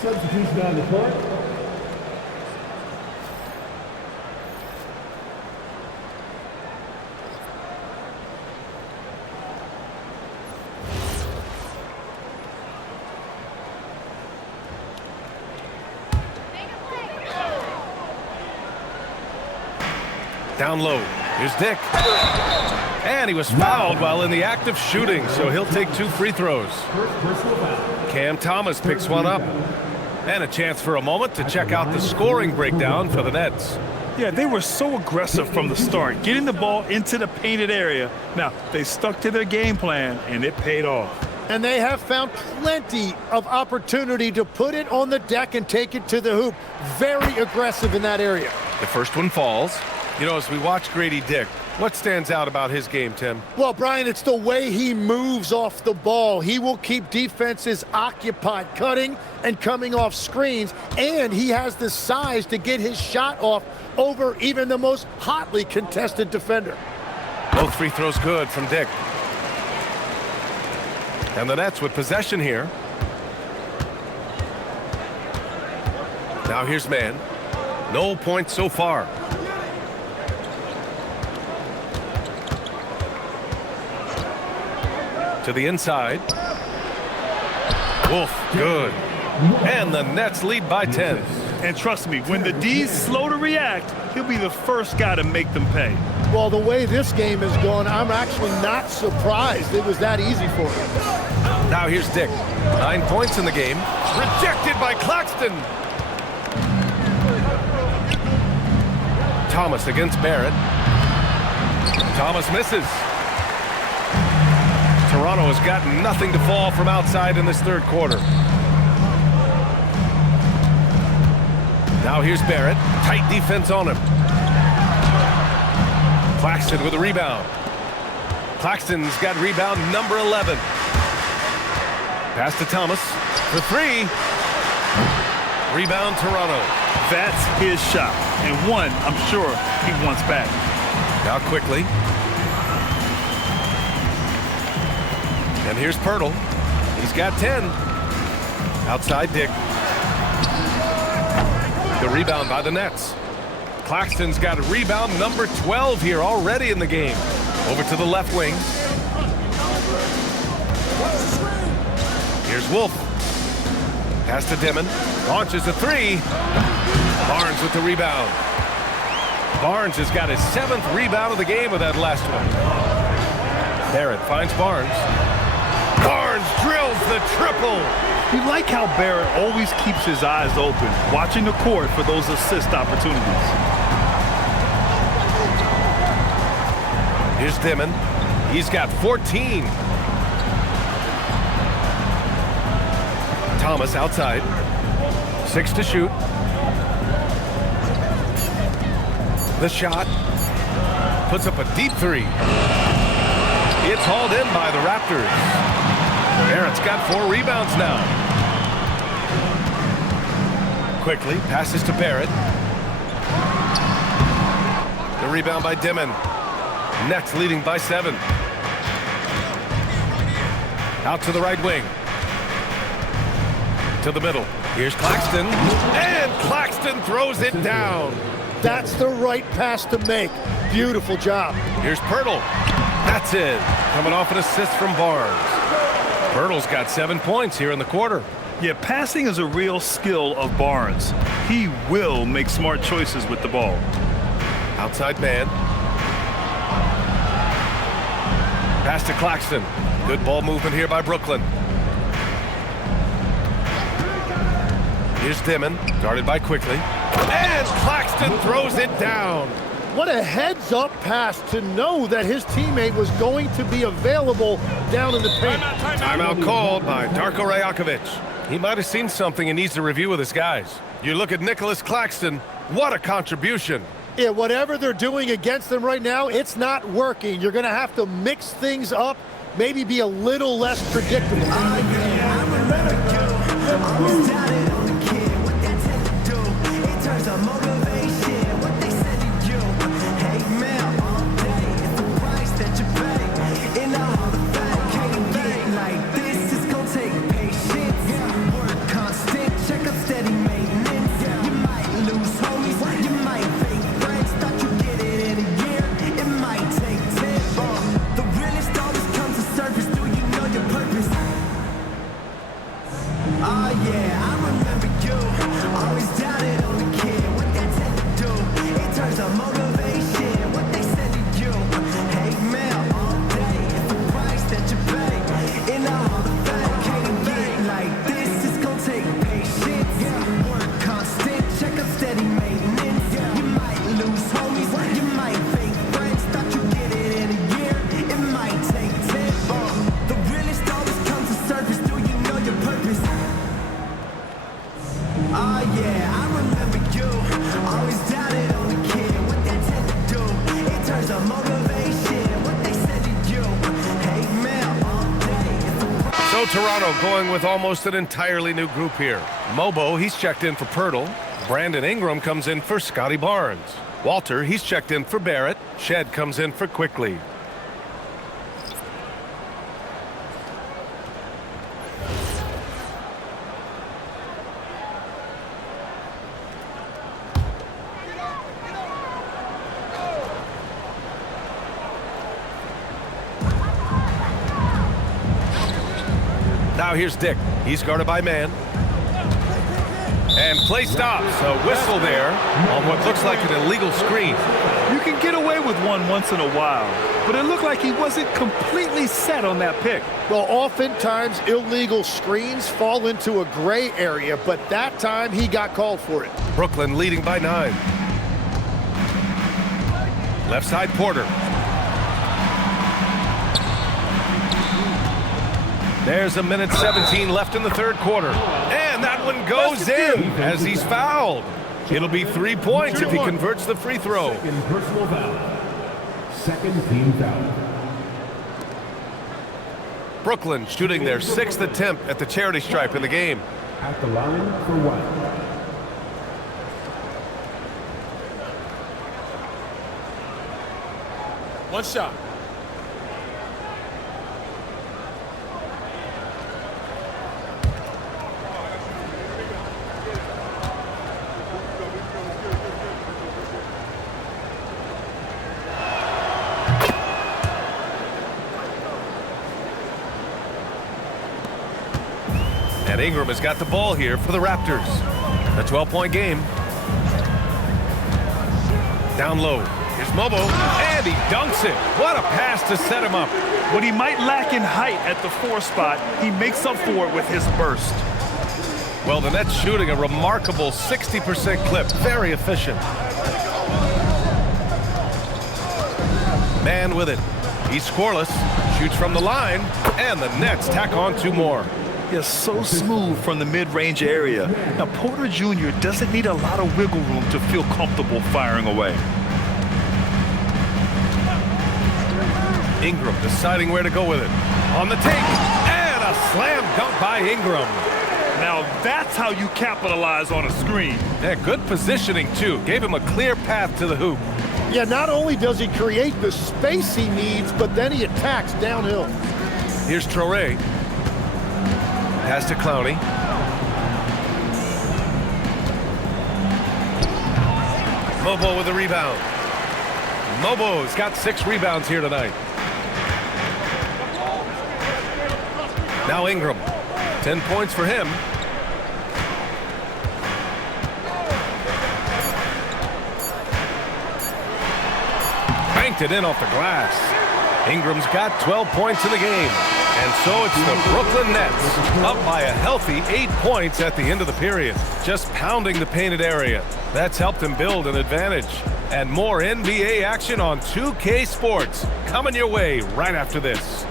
Substitution on the court. Down low. Here's Dick. And he was fouled while in the act of shooting, so he'll take 2 free throws. Cam Thomas picks one up. And a chance for a moment to check out the scoring breakdown for the Nets. Yeah, they were so aggressive from the start, getting the ball into the painted area. Now, they stuck to their game plan, and it paid off. And they have found plenty of opportunity to put it on the deck and take it to the hoop. Very aggressive in that area. The first one falls. You know, as we watch Grady Dick, what stands out about his game, Tim? Well, Brian, it's the way he moves off the ball. He will keep defenses occupied, cutting and coming off screens, and he has the size to get his shot off over even the most hotly contested defender. Both free throws good from Dick. And the Nets with possession here. Now here's man. No points so far. To the inside. Wolf, good. And the Nets lead by 10. And trust me, when the D's slow to react, he'll be the first guy to make them pay. Well, the way this game has gone, I'm actually not surprised it was that easy for him. Now here's Dick. 9 points in the game. Rejected by Claxton. Thomas against Barrett. Thomas misses. Toronto has got nothing to fall from outside in this third quarter. Now here's Barrett. Tight defense on him. Claxton with a rebound. Claxton's got rebound number 11. Pass to Thomas for 3. Rebound Toronto. That's his shot, and one I'm sure he wants back. Now Quickley. And here's Pirtle. He's got 10. Outside Dick. The rebound by the Nets. Claxton's got a rebound number 12 here already in the game. Over to the left wing. Here's Wolf. Pass to Demin. Launches a three. Barnes with the rebound. Barnes has got his 7th rebound of the game with that last one. Barrett finds Barnes. Barnes drills the triple. You like how Barrett always keeps his eyes open, watching the court for those assist opportunities. Here's Demin. He's got 14. Thomas outside. 6 to shoot. The shot. Puts up a deep three. It's hauled in by the Raptors. Barrett's got 4 rebounds now. Quickley passes to Barrett. The rebound by Demin. Nets leading by 7. Out to the right wing. To the middle. Here's Claxton. And Claxton throws it down. That's the right pass to make. Beautiful job. Here's Pirtle. That's it. Coming off an assist from Barnes. Pirtle's got 7 points here in the quarter. Yeah, passing is a real skill of Barnes. He will make smart choices with the ball. Outside man. Pass to Claxton. Good ball movement here by Brooklyn. Here's Demin, guarded by Quickley. And Claxton throws it down. What a heads-up pass to know that his teammate was going to be available down in the paint. Timeout called by Darko Rajakovic. He might have seen something and needs to review with his guys. You look at Nic Claxton, what a contribution. Yeah, whatever they're doing against them right now, it's not working. You're going to have to mix things up, maybe be a little less predictable. Toronto going with almost an entirely new group here. Mobo, he's checked in for Pirtle. Brandon Ingram comes in for Scottie Barnes. Walter, he's checked in for Barrett. Shed comes in for Quickley. Now here's Dick. He's guarded by man. And play stops. A whistle there on what looks like an illegal screen. You can get away with one once in a while, but it looked like he wasn't completely set on that pick. Well, oftentimes illegal screens fall into a gray area, but that time he got called for it. Brooklyn leading by 9. Left side Porter. There's a minute 17 left in the third quarter. And that one goes in as he's fouled. It'll be 3 points if he converts the free throw. Second personal foul. Second team foul. Brooklyn shooting their 6th attempt at the charity stripe in the game. At the line for 1. One shot. And Ingram has got the ball here for the Raptors. A 12-point game. Down low. Here's Mobo, and he dunks it. What a pass to set him up. What he might lack in height at the 4 spot, he makes up for it with his burst. Well, the Nets shooting a remarkable 60% clip. Very efficient. Man with it. He's scoreless. Shoots from the line, and the Nets tack on 2 more. He's so smooth from the mid-range area. Now, Porter Jr. doesn't need a lot of wiggle room to feel comfortable firing away. Ingram deciding where to go with it. On the take, and a slam dunk by Ingram. Now that's how you capitalize on a screen. Yeah, good positioning, too. Gave him a clear path to the hoop. Yeah, not only does he create the space he needs, but then he attacks downhill. Here's Traore. Pass to Clowney. Mobo with a rebound. Mobo's got 6 rebounds here tonight. Now Ingram. 10 points for him. Banked it in off the glass. Ingram's got 12 points in the game. And so it's the Brooklyn Nets up by a healthy 8 points at the end of the period. Just pounding the painted area. That's helped them build an advantage. And more NBA action on 2K Sports coming your way right after this.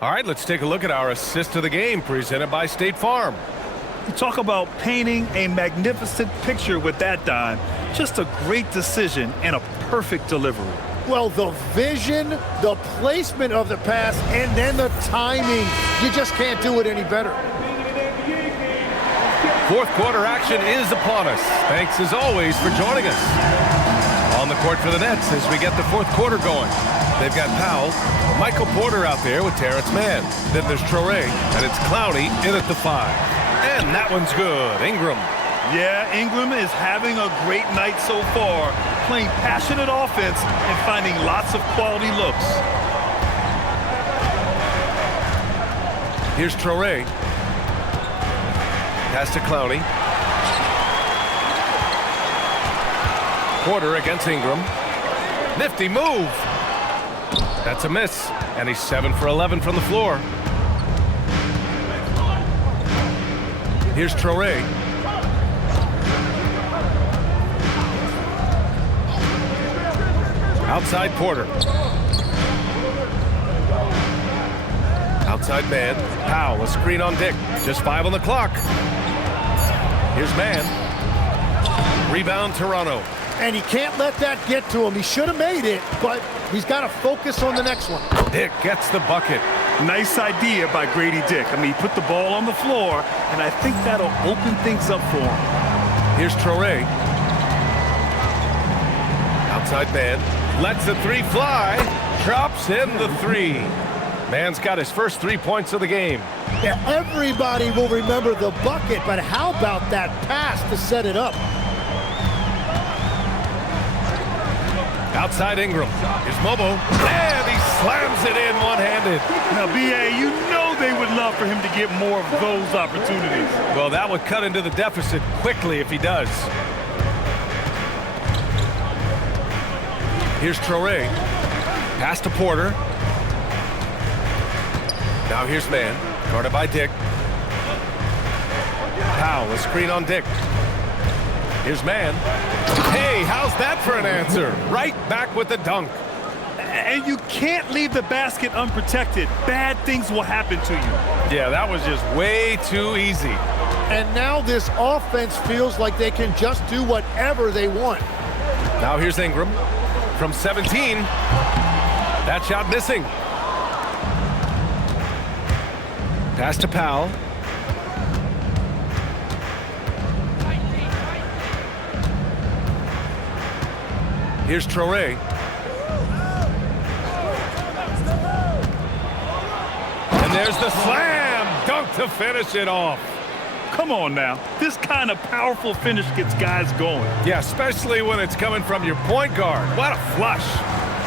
All right, let's take a look at our assist of the game presented by State Farm. You talk about painting a magnificent picture with that dime. Just a great decision and a perfect delivery. Well, the vision, the placement of the pass, and then the timing. You just can't do it any better. Fourth quarter action is upon us. Thanks as always for joining us. On the court for the Nets as we get the fourth quarter going. They've got Powell, Michael Porter out there with Terrence Mann. Then there's Traore, and it's Clowney in at the 5. And that one's good. Ingram. Yeah, Ingram is having a great night so far, playing passionate offense and finding lots of quality looks. Here's Traore. Pass to Clowney. Porter against Ingram. Nifty move. That's a miss, and he's 7 for 11 from the floor. Here's Traore. Outside Porter. Outside man. Powell, a screen on Dick. Just 5 on the clock. Here's Mann. Rebound Toronto. And he can't let that get to him. He should have made it, but he's got to focus on the next one. Dick gets the bucket. Nice idea by Grady Dick. I mean, he put the ball on the floor, and I think that'll open things up for him. Here's Traore. Outside man. Lets the 3 fly. Drops in the 3. Mann's got his first 3 points of the game. Yeah, everybody will remember the bucket, but how about that pass to set it up? Outside Ingram. Here's Mobo. And he slams it in one-handed. Now, B.A., you know they would love for him to get more of those opportunities. Well, that would cut into the deficit quickly if he does. Here's Traore. Pass to Porter. Now here's Mann. Guarded by Dick. Powell, a screen on Dick. Here's Mann. Hey, how's that for an answer? Right back with the dunk. And you can't leave the basket unprotected. Bad things will happen to you. Yeah, that was just way too easy. And now this offense feels like they can just do whatever they want. Now here's Ingram from 17. That shot missing. Pass to Powell. Here's Traore. And there's the slam. Dunk Dunk to finish it off. Come on now. This kind of powerful finish gets guys going. Yeah, especially when it's coming from your point guard. What a flush.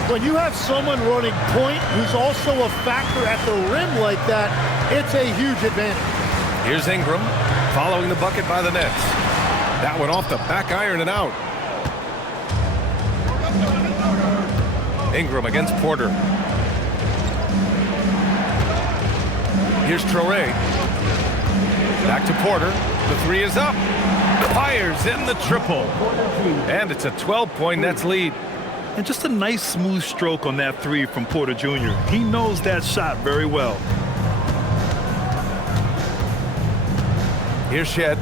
When you have someone running point who's also a factor at the rim like that, it's a huge advantage. Here's Ingram following the bucket by the Nets. That one off the back iron and out. Ingram against Porter. Here's Traore. Back to Porter. The three is up. Fires in the triple. And it's a 12-point Nets lead. And just a nice smooth stroke on that three from Porter Jr. He knows that shot very well. Here's Shed.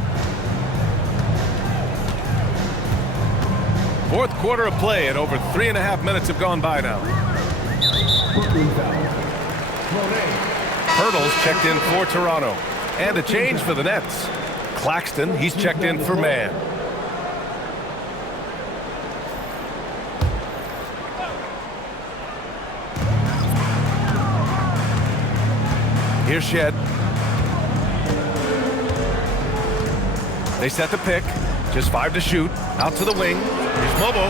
Fourth quarter of play, and over 3.5 minutes have gone by now. Hurdle's checked in for Toronto. And a change for the Nets. Claxton, he's checked in for man. Here's Shed. They set the pick. Just 5 to shoot. Out to the wing. Here's Mobo.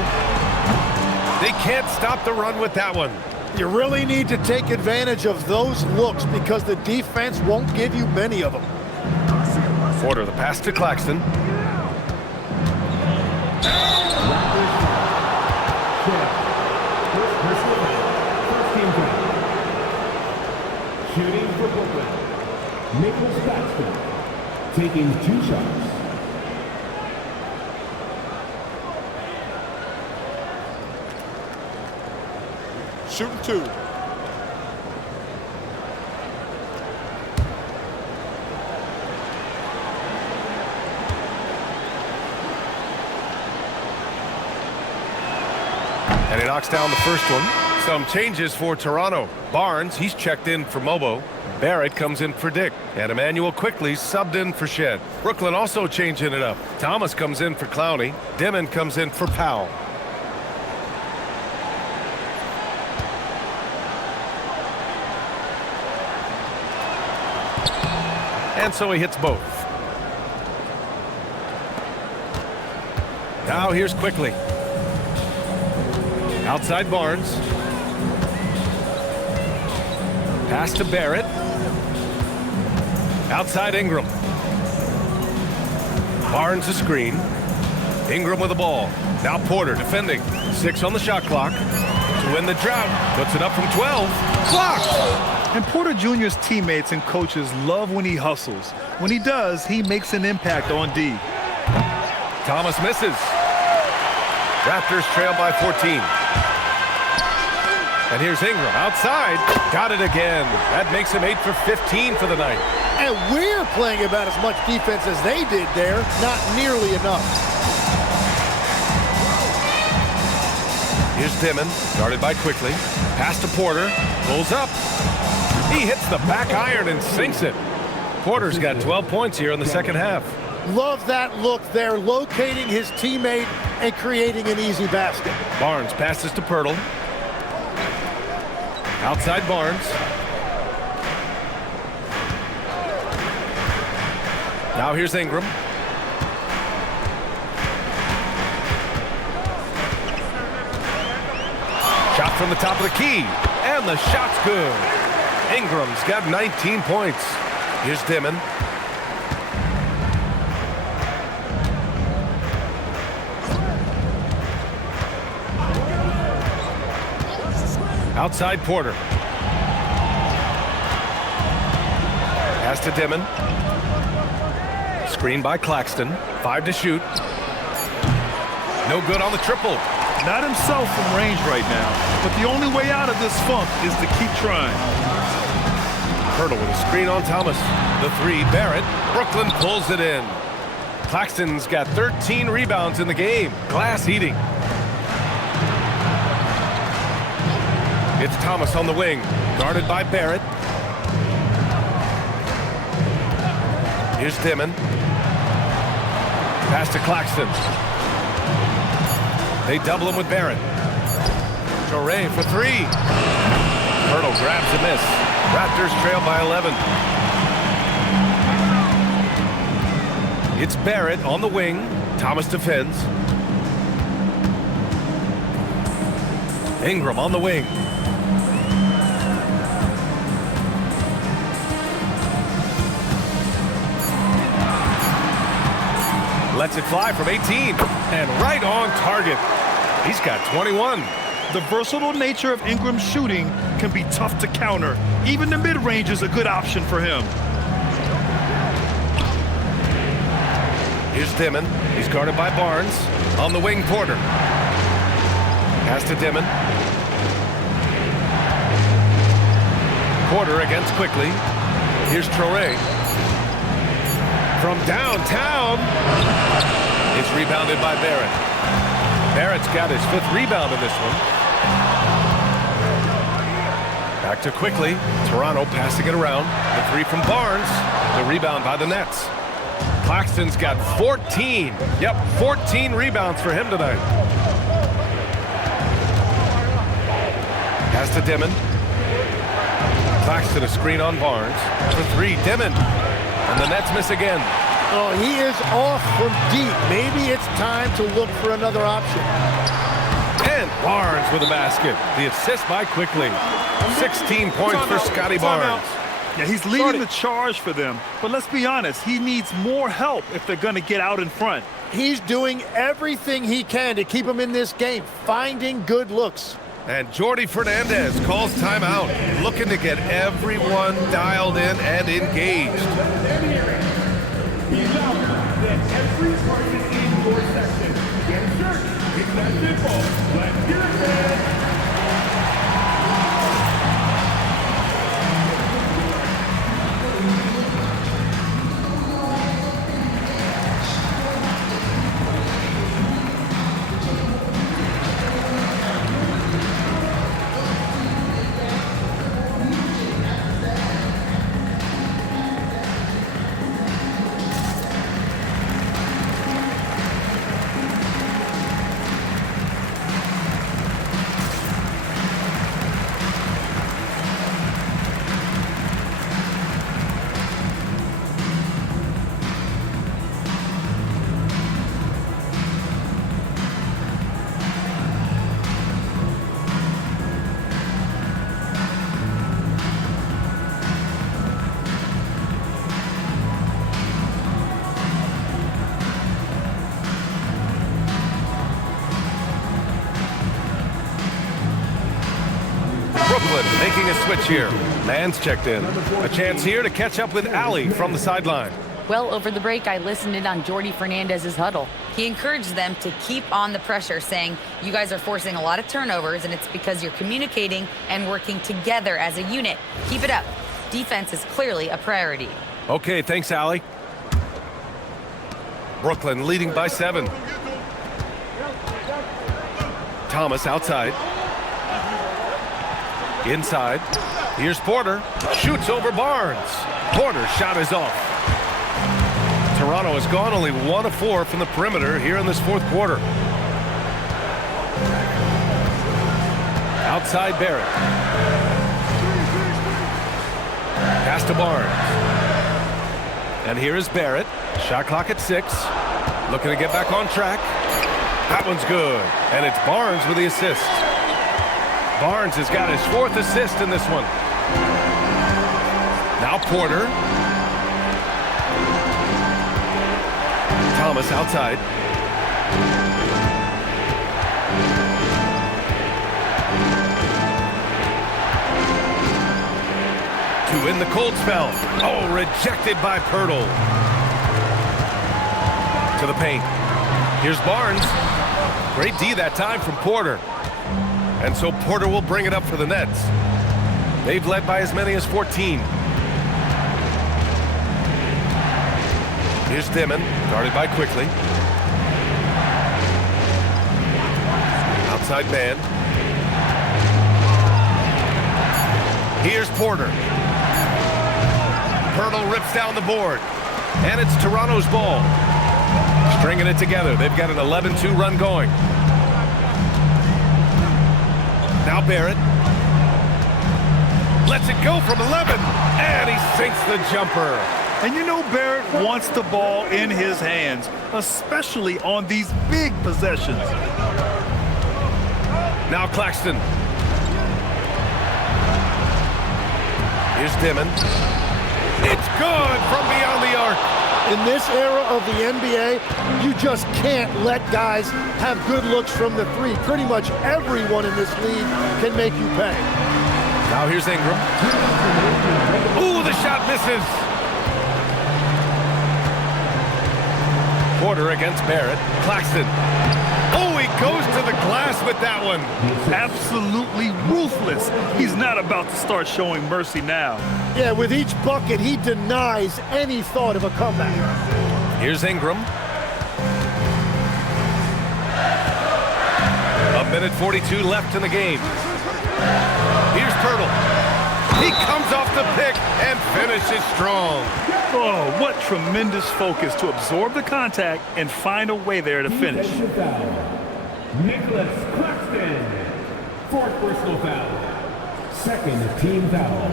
They can't stop the run with that one. You really need to take advantage of those looks because the defense won't give you many of them. Porter, the pass to Claxton. Shooting for Brooklyn, Nic Claxton, taking 2 shots. Shooting 2. And he knocks down the first one. Some changes for Toronto. Barnes, he's checked in for Mobo. Barrett comes in for Dick. And Immanuel Quickley subbed in for Shed. Brooklyn also changing it up. Thomas comes in for Clowney. Demin comes in for Powell. And so he hits both. Now here's Quickley. Outside Barnes. Pass to Barrett. Outside Ingram. Barnes a screen. Ingram with the ball. Now Porter defending. 6 on the shot clock. To win the drought. Puts it up from 12. Blocked! And Porter Jr.'s teammates and coaches love when he hustles. When he does, he makes an impact on D. Thomas misses. Raptors trail by 14. And here's Ingram outside. Got it again. That makes him 8 for 15 for the night. And we're playing about as much defense as they did there. Not nearly enough. Here's Demin, guarded by Quickley. Pass to Porter. Pulls up. He hits the back iron and sinks it. Porter's got 12 points here in the second half. Love that look there, locating his teammate and creating an easy basket. Barnes passes to Pirtle. Outside Barnes. Now here's Ingram. Shot from the top of the key. And the shot's good. Ingram's got 19 points. Here's Demin. Outside Porter. Pass to Demin. Screen by Claxton. 5 to shoot. No good on the triple. Not himself from range right now, but the only way out of this funk is to keep trying. Hurdle with a screen on Thomas. The 3, Barrett. Brooklyn pulls it in. Claxton's got 13 rebounds in the game. Glass eating. It's Thomas on the wing, guarded by Barrett. Here's Demin. Pass to Claxton. They double him with Barrett. Traore for 3. Hurdle grabs a miss. Raptors trail by 11. It's Barrett on the wing. Thomas defends. Ingram on the wing. Lets it fly from 18. And right on target. He's got 21. The versatile nature of Ingram's shooting can be tough to counter. Even the mid-range is a good option for him. Here's Demin. He's guarded by Barnes. On the wing, Porter. Pass to Demin. Porter against Quickley. Here's Traore. From downtown. It's rebounded by Barrett. Barrett's got his 5th rebound in this one. Back to Quickley. Toronto passing it around. The 3 from Barnes. The rebound by the Nets. Claxton's got 14. Yep, 14 rebounds for him tonight. Pass to Demin. Claxton a screen on Barnes. For 3, Demin. And the Nets miss again. Oh, he is off from deep. Maybe it's time to look for another option. And Barnes with a basket. The assist by Quickley. 16 points for Scottie Barnes. Yeah, he's leading the charge for them. But let's be honest, he needs more help if they're going to get out in front. He's doing everything he can to keep him in this game, finding good looks. And Jordi Fernandez calls timeout, looking to get everyone dialed in and engaged. Be louder than every person in your section. Get a shirt. It's that simple. Let's hear it, man. Brooklyn making a switch here. Man's checked in. A chance here to catch up with Allie from the sideline. Well, over the break, I listened in on Jordi Fernandez's huddle. He encouraged them to keep on the pressure, saying, you guys are forcing a lot of turnovers, and it's because you're communicating and working together as a unit. Keep it up. Defense is clearly a priority. Okay, thanks, Allie. Brooklyn leading by 7. Thomas outside. Inside. Here's Porter. Shoots over Barnes. Porter's shot is off. Toronto has gone only 1 of 4 from the perimeter here in this 4th quarter. Outside Barrett. Pass to Barnes. And here is Barrett. Shot clock at 6. Looking to get back on track. That one's good. And it's Barnes with the assist. Barnes has got his 4th assist in this one. Now Porter. Thomas outside. To win the cold spell. Oh, rejected by Pirtle. To the paint. Here's Barnes. Great D that time from Porter. And so Porter will bring it up for the Nets. They've led by as many as 14. Here's Demin, guarded by Quickley. Outside man. Here's Porter. Pirtle rips down the board. And it's Toronto's ball. Stringing it together. They've got an 11-2 run going. Now Barrett lets it go from 11, and he sinks the jumper. And you know Barrett wants the ball in his hands, especially on these big possessions. Now Claxton. Here's Demin. It's good from beyond the arc. In this era of the NBA, you just can't let guys have good looks from the three. Pretty much everyone in this league can make you pay. Now here's Ingram. Ooh, the shot misses. Porter against Barrett. Claxton. Oh, he goes to the glass with that one. Absolutely ruthless. He's not about to start showing mercy now. Yeah, with each bucket, he denies any thought of a comeback. Here's Ingram. A minute 42 left in the game. Here's Pirtle. He comes off the pick and finishes strong. Oh, what tremendous focus to absorb the contact and find a way there to finish. Nic Claxton, fourth personal foul, second team foul.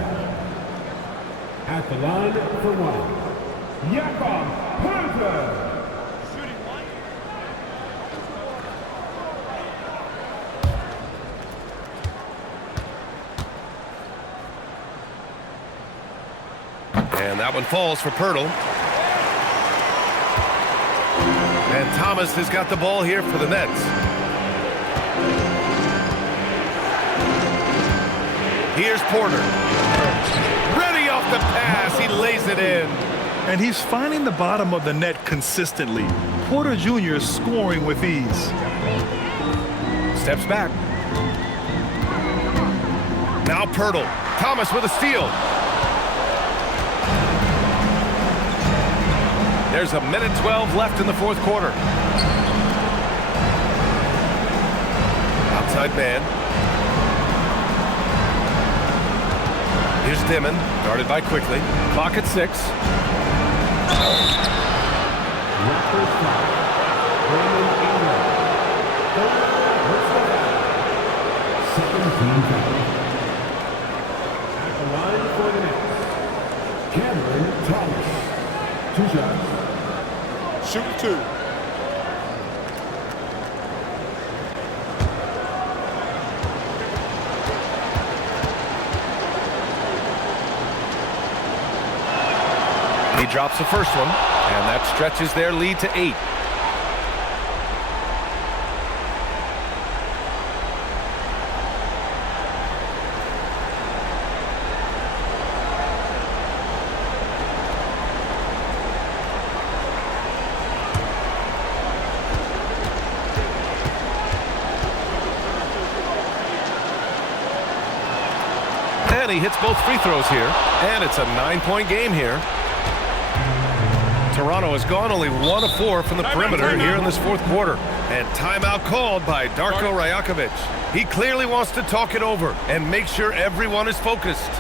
At the line for one, Jakob Porter. And that one falls for Pirtle. And Thomas has got the ball here for the Nets. Here's Porter. Ready off the pass. He lays it in. And he's finding the bottom of the net consistently. Porter Jr. is scoring with ease. Steps back. Now Pirtle. Thomas with a steal. There's a minute 12 left in the fourth quarter. Outside man. Here's Demin, guarded by Quickley. Clock at 6. Raptors foul. Brandon Ingram. Second team foul. At the line for the Nets, Cameron Thomas. 2 shots. Shooting 2. He drops the first one, and that stretches their lead to 8. And he hits both free throws here, and it's a 9-point game here. Toronto has gone only 1 of 4 from the perimeter here in this fourth quarter. And timeout called by Darko Rajakovic. He clearly wants to talk it over and make sure everyone is focused.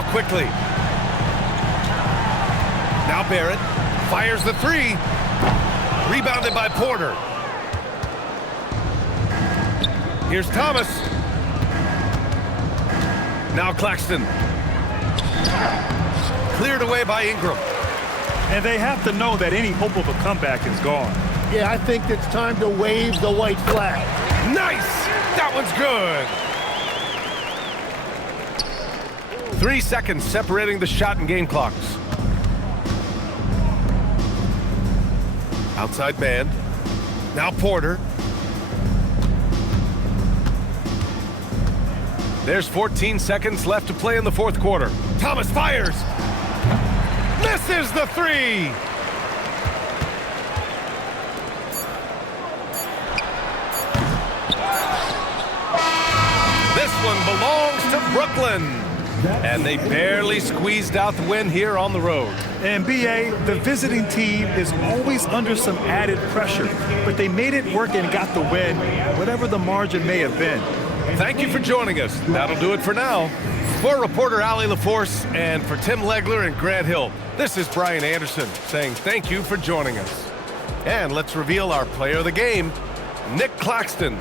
Now Quickley. Now Barrett fires the three. Rebounded by Porter. Here's Thomas. Now Claxton. Cleared away by Ingram. And they have to know that any hope of a comeback is gone. Yeah, I think it's time to wave the white flag. Nice! That one's good. 3 seconds separating the shot and game clocks. Outside man. Now Porter. There's 14 seconds left to play in the fourth quarter. Thomas fires. Misses the three. This one belongs to Brooklyn. And they barely squeezed out the win here on the road. And BA, the visiting team is always under some added pressure, but they made it work and got the win, whatever the margin may have been. Thank you for joining us. That'll do it for now. For reporter Ali LaForce and for Tim Legler and Grant Hill, this is Brian Anderson saying thank you for joining us. And let's reveal our player of the game, Nic Claxton.